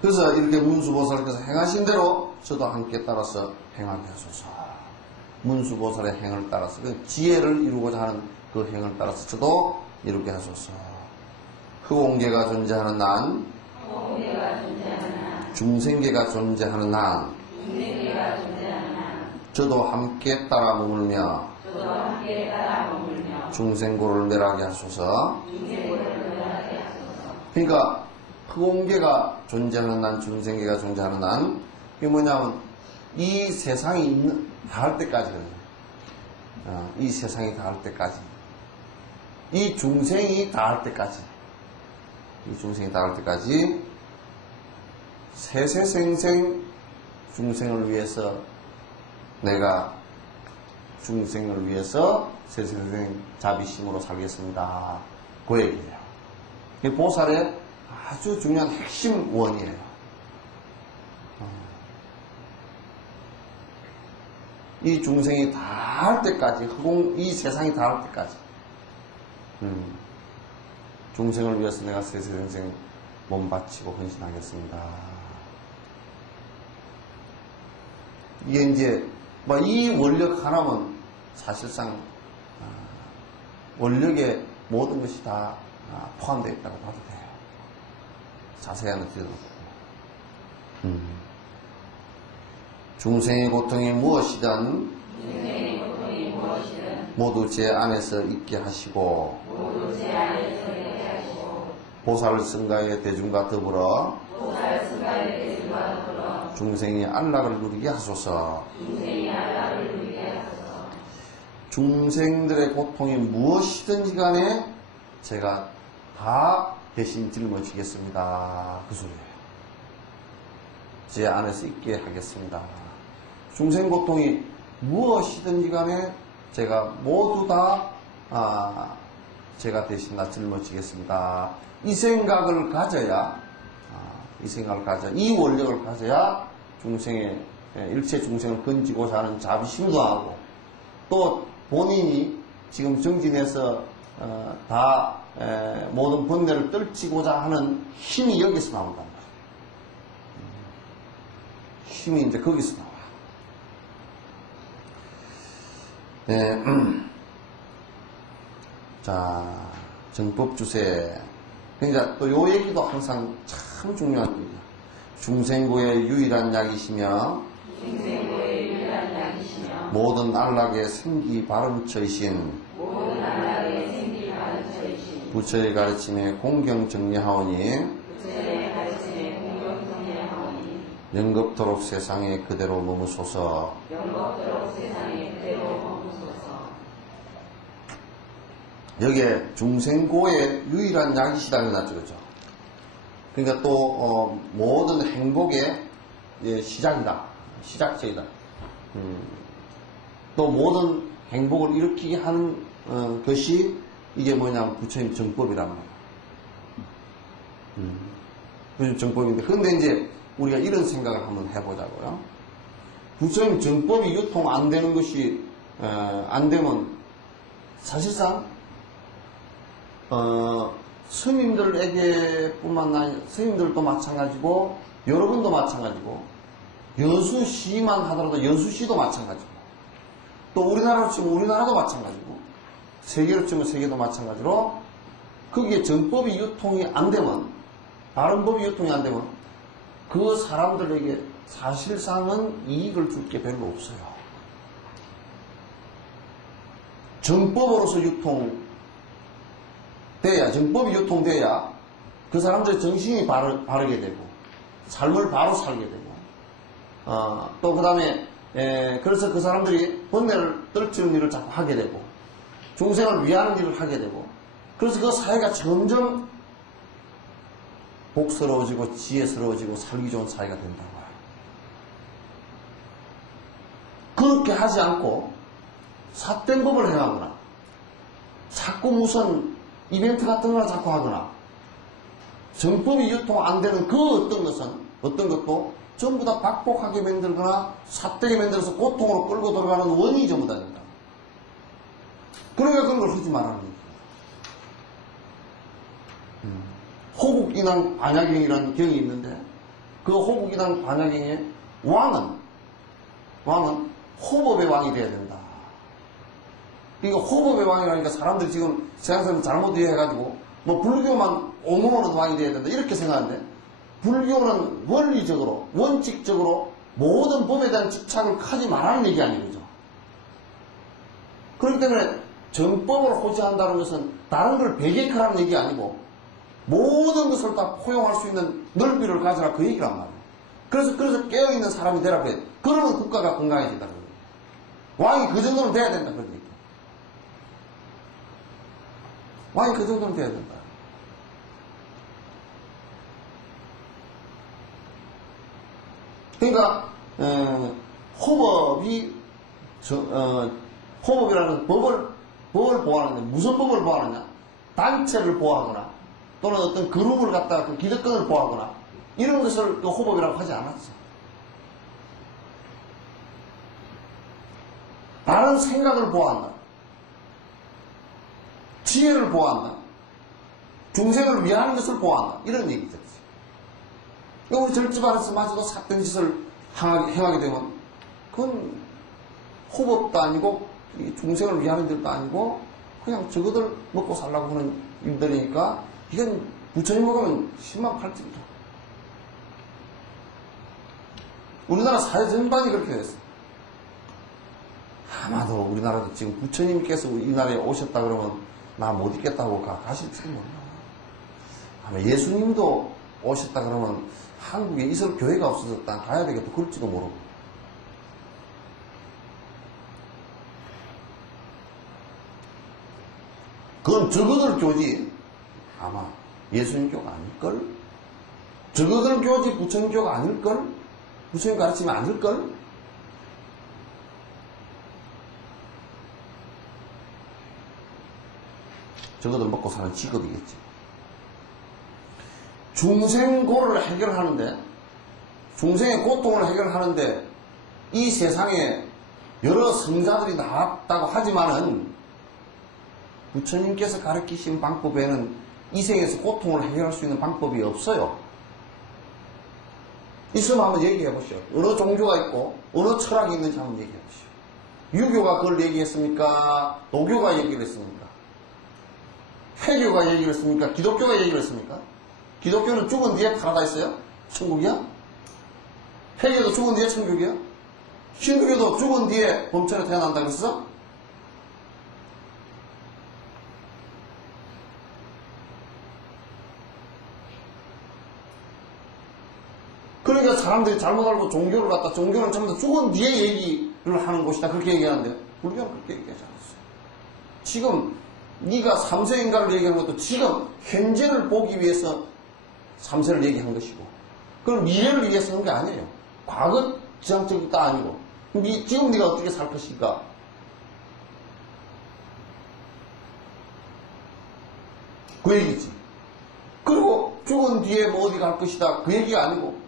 그래서 이렇게 문수보살께서 행하신 대로 저도 함께 따라서 행하게 하소서. 문수보살의 행을 따라서 그 지혜를 이루고자 하는 그 행을 따라서 저도 이루게 하소서. 흑옹계가 존재하는 난, 중생계가 존재하는 한, 저도 함께 따라 머물며 중생고를 멸하게 하소서. 그러니까 흑옹계가 존재하는 난, 중생계가 존재하는 난, 이게 뭐냐면 이 세상이 닿을 때까지거든요. 이 세상이 닿을 때까지, 이 중생이 닿을 때까지, 세세생생 중생을 위해서 내가 중생을 위해서 세세생 자비심으로 살겠습니다. 그 얘기예요. 이 보살의 아주 중요한 핵심 원이에요. 이 중생이 닿을 때까지, 이 세상이 닿을 때까지, 중생을 위해서 내가 세세생생 몸 바치고 헌신하겠습니다. 이게 이제 이 원력 하나면 사실상 원력의 모든 것이 다 포함되어 있다고 봐도 돼요. 자세히는 들어보고. 중생의 고통이 무엇이든 모두 제 안에서 있게 하시고 보살 승가의 대중과 더불어 중생이 안락을 누리게 하소서. 중생들의 고통이 무엇이든지 간에 제가 다 대신 짊어지겠습니다. 그 소리예요. 제 안에서 있게 하겠습니다. 중생고통이 무엇이든지 간에 제가 모두 다 제가 대신 다 짊어지겠습니다. 이 생각을 가져야 이 원력을 가져야 일체 중생을 건지고자 하는 자비심도 하고, 또 본인이 지금 정진해서 모든 번뇌를 떨치고자 하는 힘이 여기서 나온단 말이에요. 힘이 이제 거기서 나와요. 자, 정법주세. 그러니까 또 요 얘기도 항상 참 중요한 얘기예요. 중생고의 유일한 약이시며 모든 안락의 생기 발음처이신 부처의 가르침에 공경 정리하오니 영겁토록 세상에 그대로 머무소서. 여기에 중생고의 유일한 약이시다고 해놨죠. 그죠? 그러니까 또 모든 행복의 시작이다. 시작점이다. 또 모든 행복을 일으키게 하는 것이 이게 뭐냐면 부처님 정법이란 말이에요. 부처님 정법인데, 근데 이제 우리가 이런 생각을 한번 해보자고요. 부처님 정법이 유통 안 되는 것이 안 되면 사실상 스님들에게 뿐만 아니라 스님들도 마찬가지고 여러분도 마찬가지고 여수시만 하더라도 여수시도 마찬가지고 또 우리나라로 치면 우리나라도 마찬가지고 세계로 치면 세계도 마찬가지로 거기에 정법이 유통이 안 되면, 다른 법이 유통이 안 되면 그 사람들에게 사실상은 이익을 줄 게 별로 없어요. 정법으로서 정법이 유통돼야 그 사람들의 정신이 바르게 되고 삶을 바로 살게 되고 또 그 다음에 그래서 그 사람들이 번뇌를 떨치는 일을 자꾸 하게 되고 중생을 위하는 일을 하게 되고, 그래서 그 사회가 점점 복스러워지고 지혜스러워지고 살기 좋은 사회가 된다고 해요. 그렇게 하지 않고 삿된 법을 행하거나 자꾸 무슨 이벤트 같은 걸 자꾸 하거나 정법이 유통 안 되는 그 어떤 것도 전부 다 박복하게 만들거나 삿되게 만들어서 고통으로 끌고 들어가는 원인이 전부 다 된다. 그러니까 그런 걸 하지 말라는 얘기예요. 호국인왕 반야경이라는 경이 있는데, 그 호국인왕 반야경의 왕은 호법의 왕이 돼야 된다. 그러니까 호법의 왕이라니까 사람들이 지금 세상에서 잘못 이해해가지고 뭐 불교만 옹호하는 왕이 돼야 된다 이렇게 생각하는데, 불교는 원리적으로 원칙적으로 모든 법에 대한 집착을 하지 말라는 얘기 아니죠. 그렇기 때문에 정법을 호지한다는 것은 다른 걸 배격하라는 얘기 아니고 모든 것을 다 포용할 수 있는 넓이를 가져라, 그 얘기란 말이에요. 그래서 깨어있는 사람이 되라고 해요. 그러면 국가가 건강해진다는 거예요. 왕이 그 정도는 돼야 된다, 그런 얘기예요. 왕이 그 정도는 돼야 된다. 그러니까 호법이라는 법을 보호하는데, 무슨 법을 보호하느냐? 단체를 보호하거나 또는 어떤 그룹을 갖다가 그 기득권을 보호하거나 이런 것을 또 호법이라고 하지 않았어. 다른 생각을 보호한다. 지혜를 보호한다. 중생을 위하는 것을 보호한다. 이런 얘기죠. 우리 절집안에서 마저도 삿된 짓을 행하게 되면 그건 호법도 아니고 중생을 위하는 일도 아니고 그냥 저거들 먹고 살라고 하는 일들이니까 이건 부처님 먹으면 10만 8천이다. 우리나라 사회 전반이 그렇게 됐어. 아마도 우리나라도 지금 부처님께서 이 나라에 오셨다 그러면 나 못 있겠다고 가실지 몰라. 아마 예수님도 오셨다 그러면 한국에 이슬 교회가 없어졌다 가야 되겠다 그럴지도 모르고. 그건 저거들 교지. 아마 예수님교가 아닐걸? 적어도 교지 부처님교가 아닐걸? 부처님 가르침이 아닐걸? 적어도 먹고 사는 직업이겠지. 중생고를 해결하는데, 중생의 고통을 해결하는데, 이 세상에 여러 성자들이 나왔다고 하지만은, 부처님께서 가르치신 방법에는 이 세계에서 고통을 해결할 수 있는 방법이 없어요. 있으면 한번 얘기해 보시오. 어느 종교가 있고, 어느 철학이 있는지 한번 얘기해 보시오. 유교가 그걸 얘기했습니까? 도교가 얘기를 했습니까? 회교가 얘기를 했습니까? 기독교가 얘기를 했습니까? 기독교는 죽은 뒤에 파라다이스요? 천국이야? 회교도 죽은 뒤에 천국이야? 힌두교도 죽은 뒤에 범천에 태어난다 그랬어? 그러니까 사람들이 잘못 알고 종교를 갖다 종교는 전부 다 죽은 뒤에 얘기를 하는 곳이다 그렇게 얘기하는데 불교는 그렇게 얘기하지 않았어요. 지금 네가 삼세인가를 얘기하는 것도 지금 현재를 보기 위해서 삼세를 얘기한 것이고 그럼 미래를 위해서 하는 게 아니에요. 과거 지향적도 아니고 지금 네가 어떻게 살 것인가 그 얘기지. 그리고 죽은 뒤에 뭐 어디 갈 것이다 그 얘기가 아니고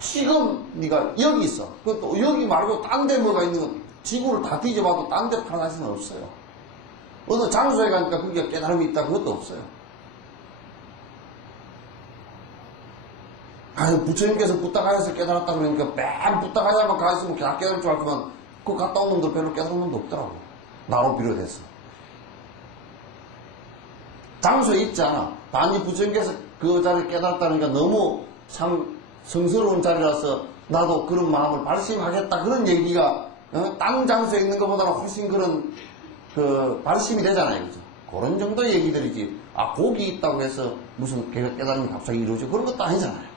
지금 네가 여기 있어. 그것도 여기 말고 딴 데 뭐가 있는 건 지구를 다 뒤져봐도 딴 데 파라다이스는 없어요. 어느 장소에 가니까 그게 깨달음이 있다 그것도 없어요. 아니 부처님께서 부탁하여서 깨달았다 그러니까 맨 부탁하야만 가있으면 다 깨달을 줄 알지만 그거 갔다 온 놈들 별로 깨달은 놈도 없더라고. 나로 비롯해서. 장소에 있잖아. 단지 부처님께서 그 자리를 깨달았다니까 너무 참 성스러운 자리라서 나도 그런 마음을 발심하겠다 그런 얘기가 딴 장소에 있는 것보다는 훨씬 그런 그 발심이 되잖아요. 그죠? 그런 정도의 얘기들이지. 아 복이 있다고 해서 무슨 깨달음이 갑자기 이루어져 그런 것도 아니잖아요.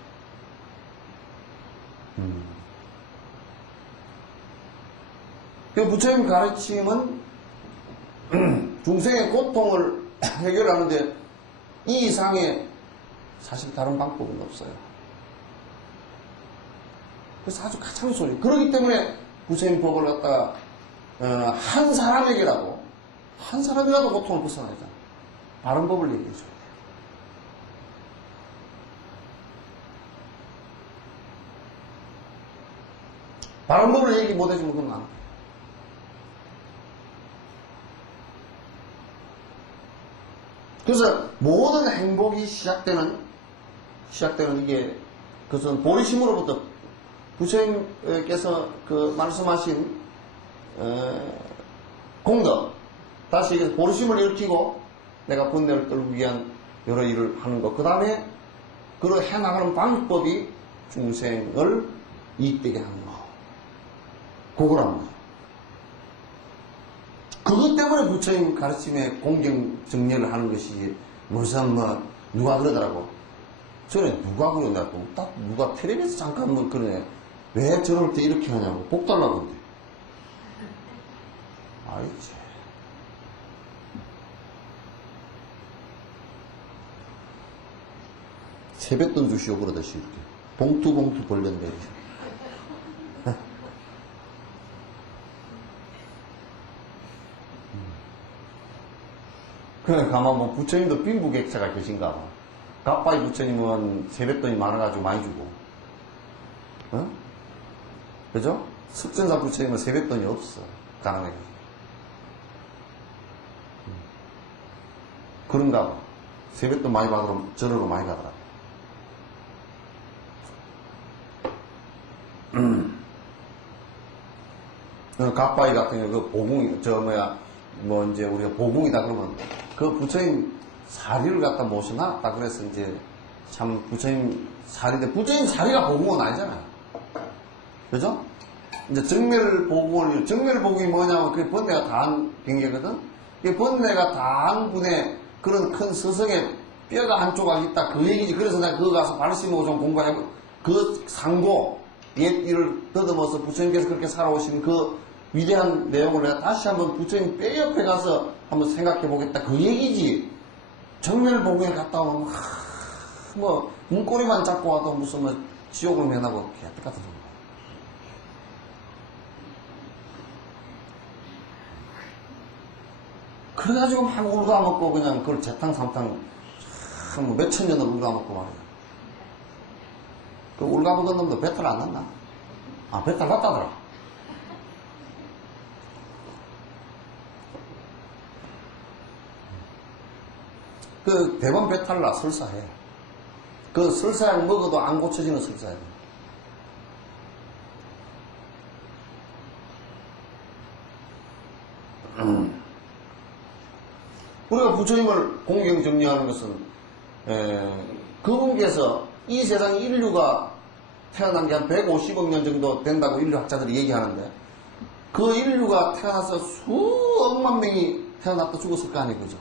그 부처님 가르침은 중생의 고통을 해결하는데 이 이상의 사실 다른 방법은 없어요. 그래서 아주 가장 소리. 그렇기 때문에 부처님 법을 갖다가 한 사람에게라도 고통을 벗어나자. 바른 법을 얘기해 줘야 돼요. 바른 법을 얘기 못 해주면 그건 안 돼. 그래서 모든 행복이 시작되는 이게 그것은 보리심으로부터 부처님께서 그 말씀하신 공덕 다시 보리심을 일으키고 내가 번뇌를 떨기 위한 여러 일을 하는 것 그 다음에 그걸 해나가는 방법이 중생을 이익되게 하는 거 그거란 말이에요. 그것 때문에 부처님 가르침에 공경 정리를 하는 것이지 무슨 뭐 누가 그러더라고. 전에 누가 그러냐고 딱 누가 텔레비에서 잠깐 뭐 그러네. 왜 저럴 때 이렇게 하냐고 복 달라고 한대. 알지. 세뱃돈 주시오 그러듯이 이렇게 봉투 벌렸네. 그래 가만 뭐 부처님도 빈부격차가 계신가 봐. 갑바이 부처님은 세뱃돈이 많아가지고 많이 주고, 그죠? 석전사 부처님은 세뱃돈이 없어. 가난해. 그런가 봐. 세뱃돈 많이 받으러 절으로 많이 가더라. 갑바이 같은 경우 그 보궁이 뭐 이제 우리가 보궁이다 그러면 그 부처님 사리를 갖다 모셔놨다 그래서 이제 참 부처님 사리인데 부처님 사리가 보궁은 아니잖아요. 그죠? 이제 정멸보궁이 뭐냐면 그게 번뇌가 다한 경계거든. 그 번뇌가 다한 분의 그런 큰 스승의 뼈가 한 조각 있다 그 얘기지. 그래서 내가 그거 가서 발심하고 좀 공부하고 그 상고 옛 일을 더듬어서 부처님께서 그렇게 살아오신 그 위대한 내용을 내가 다시 한번 부처님 뼈 옆에 가서 한번 생각해 보겠다 그 얘기지. 정멸 보고에 갔다 오면 뭐 문고리만 잡고 와도 무슨 뭐 지옥을 면하고 개떡 같은 소리. 그래가지고 막 울가먹고 그냥 그걸 재탕 삼탕 뭐 몇천 년을 울가먹고 말이야. 그 울가먹은 놈도 배탈 안 났나? 아, 배탈 났다더라. 그 대번 배탈 나 설사해. 그 설사약 먹어도 안 고쳐지는 설사약. 우리가 부처님을 공경 정리하는 것은 그분께서 이 세상 인류가 태어난 게 한 150억 년 정도 된다고 인류 학자들이 얘기하는데 그 인류가 태어나서 수억만 명이 태어났다 죽었을 거 아니에요, 그죠?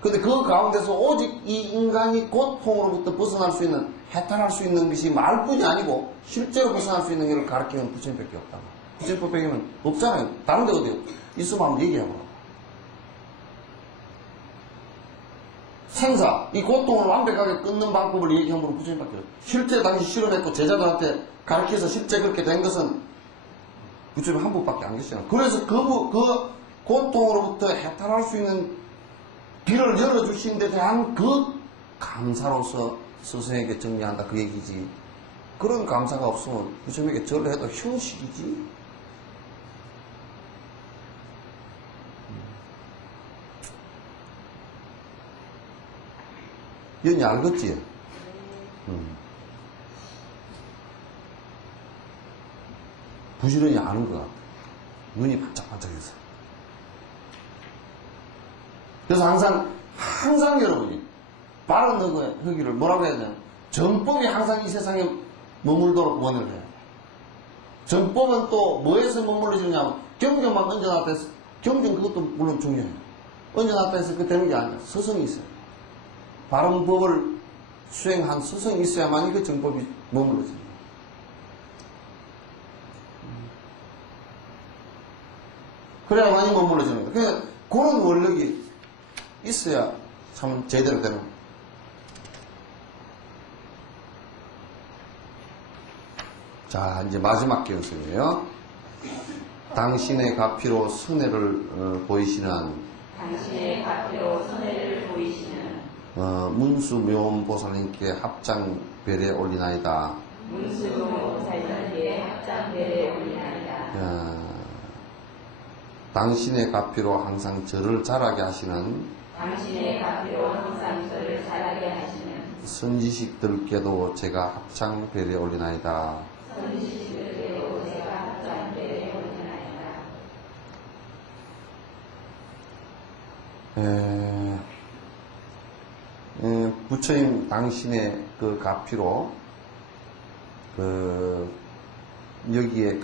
근데 그 가운데서 오직 이 인간이 고통으로부터 벗어날 수 있는, 해탈할 수 있는 것이 말뿐이 아니고 실제로 벗어날 수 있는 것을 가르치는 부처님밖에 없다. 부처님법에는 없잖아요. 다른 데 어디요? 있으면 한번 얘기해보라. 생사, 이 고통을 완벽하게 끊는 방법을 얘기한 분은 부처님밖에 없어요. 실제 당시 실험했고 제자들한테 가르쳐서 실제 그렇게 된 것은 부처님 한 분밖에 안 계시잖아요. 그래서 그 고통으로부터 해탈할 수 있는 길을 열어주신 데 대한 그 감사로서 스승에게 정리한다 그 얘기지. 그런 감사가 없으면 부처님에게 절을 해도 형식이지. 연이 알겠지? 부지런히 아는 것 같아. 눈이 반짝반짝해서. 그래서 항상 여러분이 바른 허기를 뭐라고 해야 되나? 정법이 항상 이 세상에 머물도록 원을 해요. 정법은 또 뭐에서 머물러지느냐면 경전만 얹어놨다 해서 경전 그것도 물론 중요해요. 얹어놨다 해서 그 되는 게 아니라 스승이 있어요. 바른 법을 수행한 스승이 있어야만 그 정법이 머물러집니다. 그래야만이 머물러지는 거예요. 그러니까 그런 원력이 있어야 참 제대로 되는 거예요. 자, 이제 마지막 견성이에요. 당신의 가피로 선해를 보이시는 당신의 가피로 선해를 보이시는 문수묘원보살님께 합장 별에 올리나이다. 문수묘원보살님께 합장 별에 올리나이다. 당신의 가피로 항상 저를 자라게 하시는 당신의 가피로 항상 저를 자라게 하시는 선지식들께도 제가 합장 별에 올리나이다. 선지식들께도 제가 합장 별에 올리나이다. 부처님 당신의 그 가피로 여기에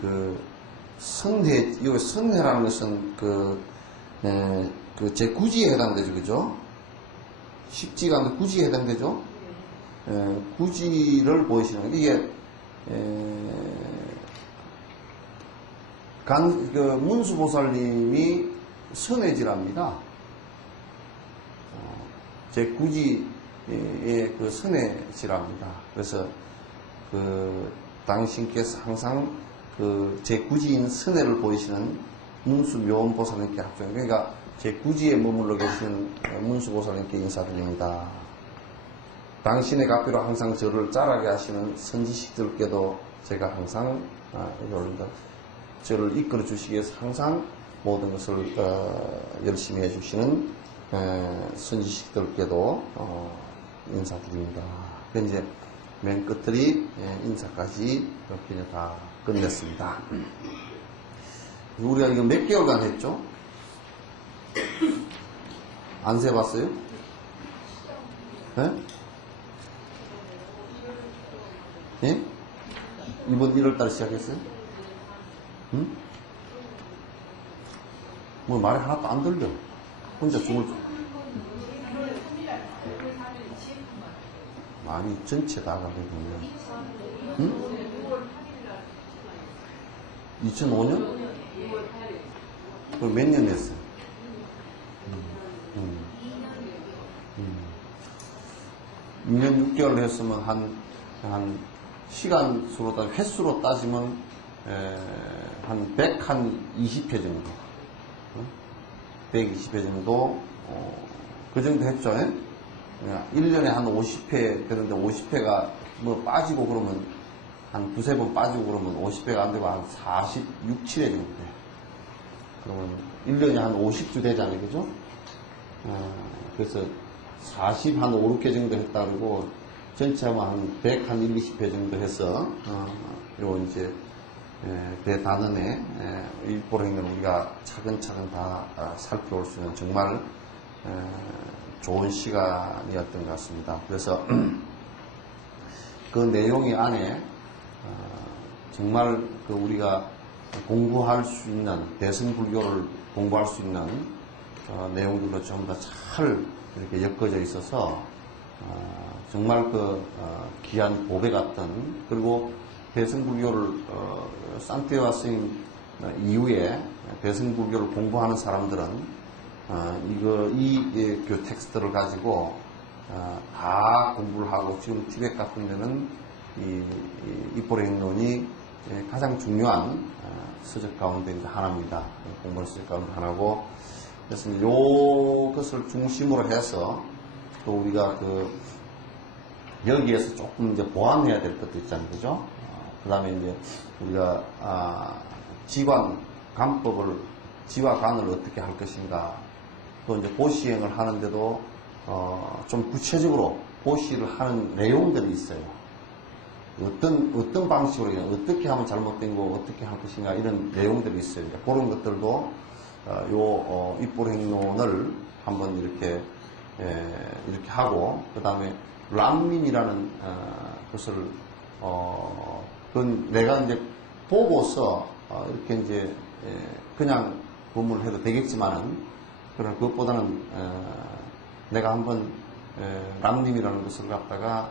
여기 선해라는 것은 제 구지에 해당되죠, 그죠? 십지가 아니라 구지에 해당되죠? 구지를 보이시는 거예요. 이게 문수보살님이 선해지랍니다. 제 구지의 선해지랍니다. 그래서 당신께서 항상 제 구지인 선해를 보이시는 문수묘원보살님께 합종. 그러니까 제 구지에 머물러 계시는 문수보살님께 인사드립니다. 당신의 가피로 항상 저를 자라게 하시는 선지식들께도 제가 항상 저를 이끌어 주시기 위해서 항상 모든 것을 열심히 해주시는 선지식들께도 인사드립니다. 이제 맨 끝들이 인사까지 이렇게 다 끝냈습니다. 우리가 이거 몇 개월간 했죠? 안 세봤어요? 네? 예? 이번 1월달에 시작했어요? 응? 뭐 말이 하나도 안 들려. 혼자 죽을 거. 마음이 전체 다 가거든요. 응? 2005년? 그럼 몇 년 됐어요? 2년 6개월 했으면 한 시간 수로 횟수로 따지면 한 120회 정도. 120회 정도, 그 정도 했죠. 1년에 한 50회 되는데 50회가 뭐 빠지고 그러면 한 두세 번 빠지고 그러면 50회가 안 되고 한 46, 7회 정도 돼. 그러면 1년에 한 50주 되잖아요. 그죠? 그래서 40, 한 5, 6개 정도 했다 그러고 전체 하면 한 100, 한 1, 20회 정도 해서 요 이제 대단원의 일보행을 우리가 차근차근 다 살펴볼 수 있는 정말 좋은 시간이었던 것 같습니다. 그래서 그 내용이 안에 정말 그 우리가 공부할 수 있는 대승불교를 공부할 수 있는 내용들로 전부 다 잘 이렇게 엮어져 있어서 정말 그 귀한 보배 같은, 그리고 대승불교를 산티아고 스님 이후에 대승불교를 공부하는 사람들은 이 텍스트를 가지고 다 공부를 하고, 지금 티벳 같은 데는 이 입보행론이 가장 중요한 서적 가운데 이제 하나입니다. 공부하는 서적 가운데 하나고, 그래서 요것을 중심으로 해서 또 우리가 여기에서 조금 이제 보완해야 될 것도 있잖아요. 그죠? 그 다음에 이제 우리가 지관, 간법을, 지와 간을 어떻게 할 것인가, 또 이제 보시행을 하는데도 좀 구체적으로 보시를 하는 내용들이 있어요. 어떤 방식으로, 어떻게 하면 잘못된 거, 어떻게 할 것인가, 이런 내용들이 있어요. 그런 것들도 입불행론을 한번 이렇게 하고, 그 다음에 람민이라는 것을 그건 내가 이제 보고서 이렇게 이제 그냥 공부를 해도 되겠지만은, 그런 그것보다는 내가 한번 람님이라는 것을 갖다가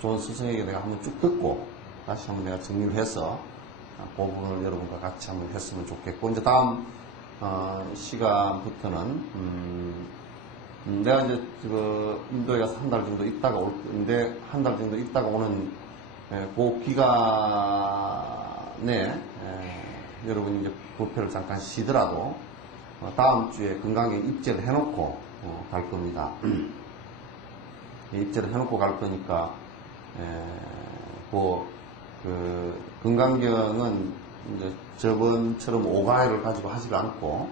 좋은 스승에게 내가 한번 쭉 듣고 다시 한번 내가 정리를 해서 그 부분을 여러분과 같이 한번 했으면 좋겠고, 이제 다음 시간부터는 내가 이제 인도에 가서 한 달 정도 있다가 올 건데, 한 달 정도 있다가 오는 그 기간에 여러분이 이제 부패를 잠깐 쉬더라도 다음 주에 건강에 입제를 해놓고 갈 겁니다. 입제를 해놓고 갈 거니까 건강경은 이제 저번처럼 오가회를 가지고 하지 않고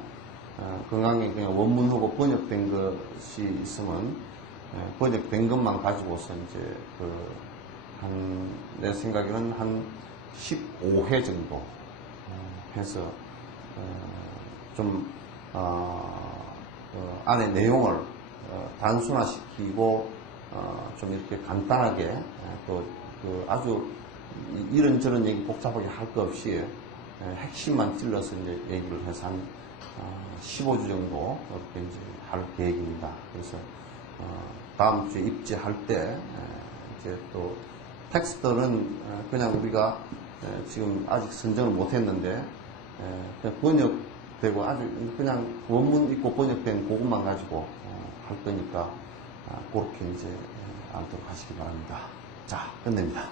건강경 그냥 원문하고 번역된 것이 있으면 번역된 것만 가지고서 이제 내 생각에는 한 15회 정도 해서 좀 안에 내용을 단순화시키고 좀 이렇게 간단하게 또 아주 이런저런 얘기 복잡하게 할 거 없이 핵심만 찔러서 이제 얘기를 해서 한 15주 정도 이렇게 이제 할 계획입니다. 그래서 다음 주에 입지할 때 이제 또 텍스트는 그냥 우리가 지금 아직 선정을 못 했는데 그냥 번역되고 아주 그냥 원문 있고 번역된 그것만 가지고 할 거니까 그렇게 이제 알도록 하시기 바랍니다. 자, 끝냅니다.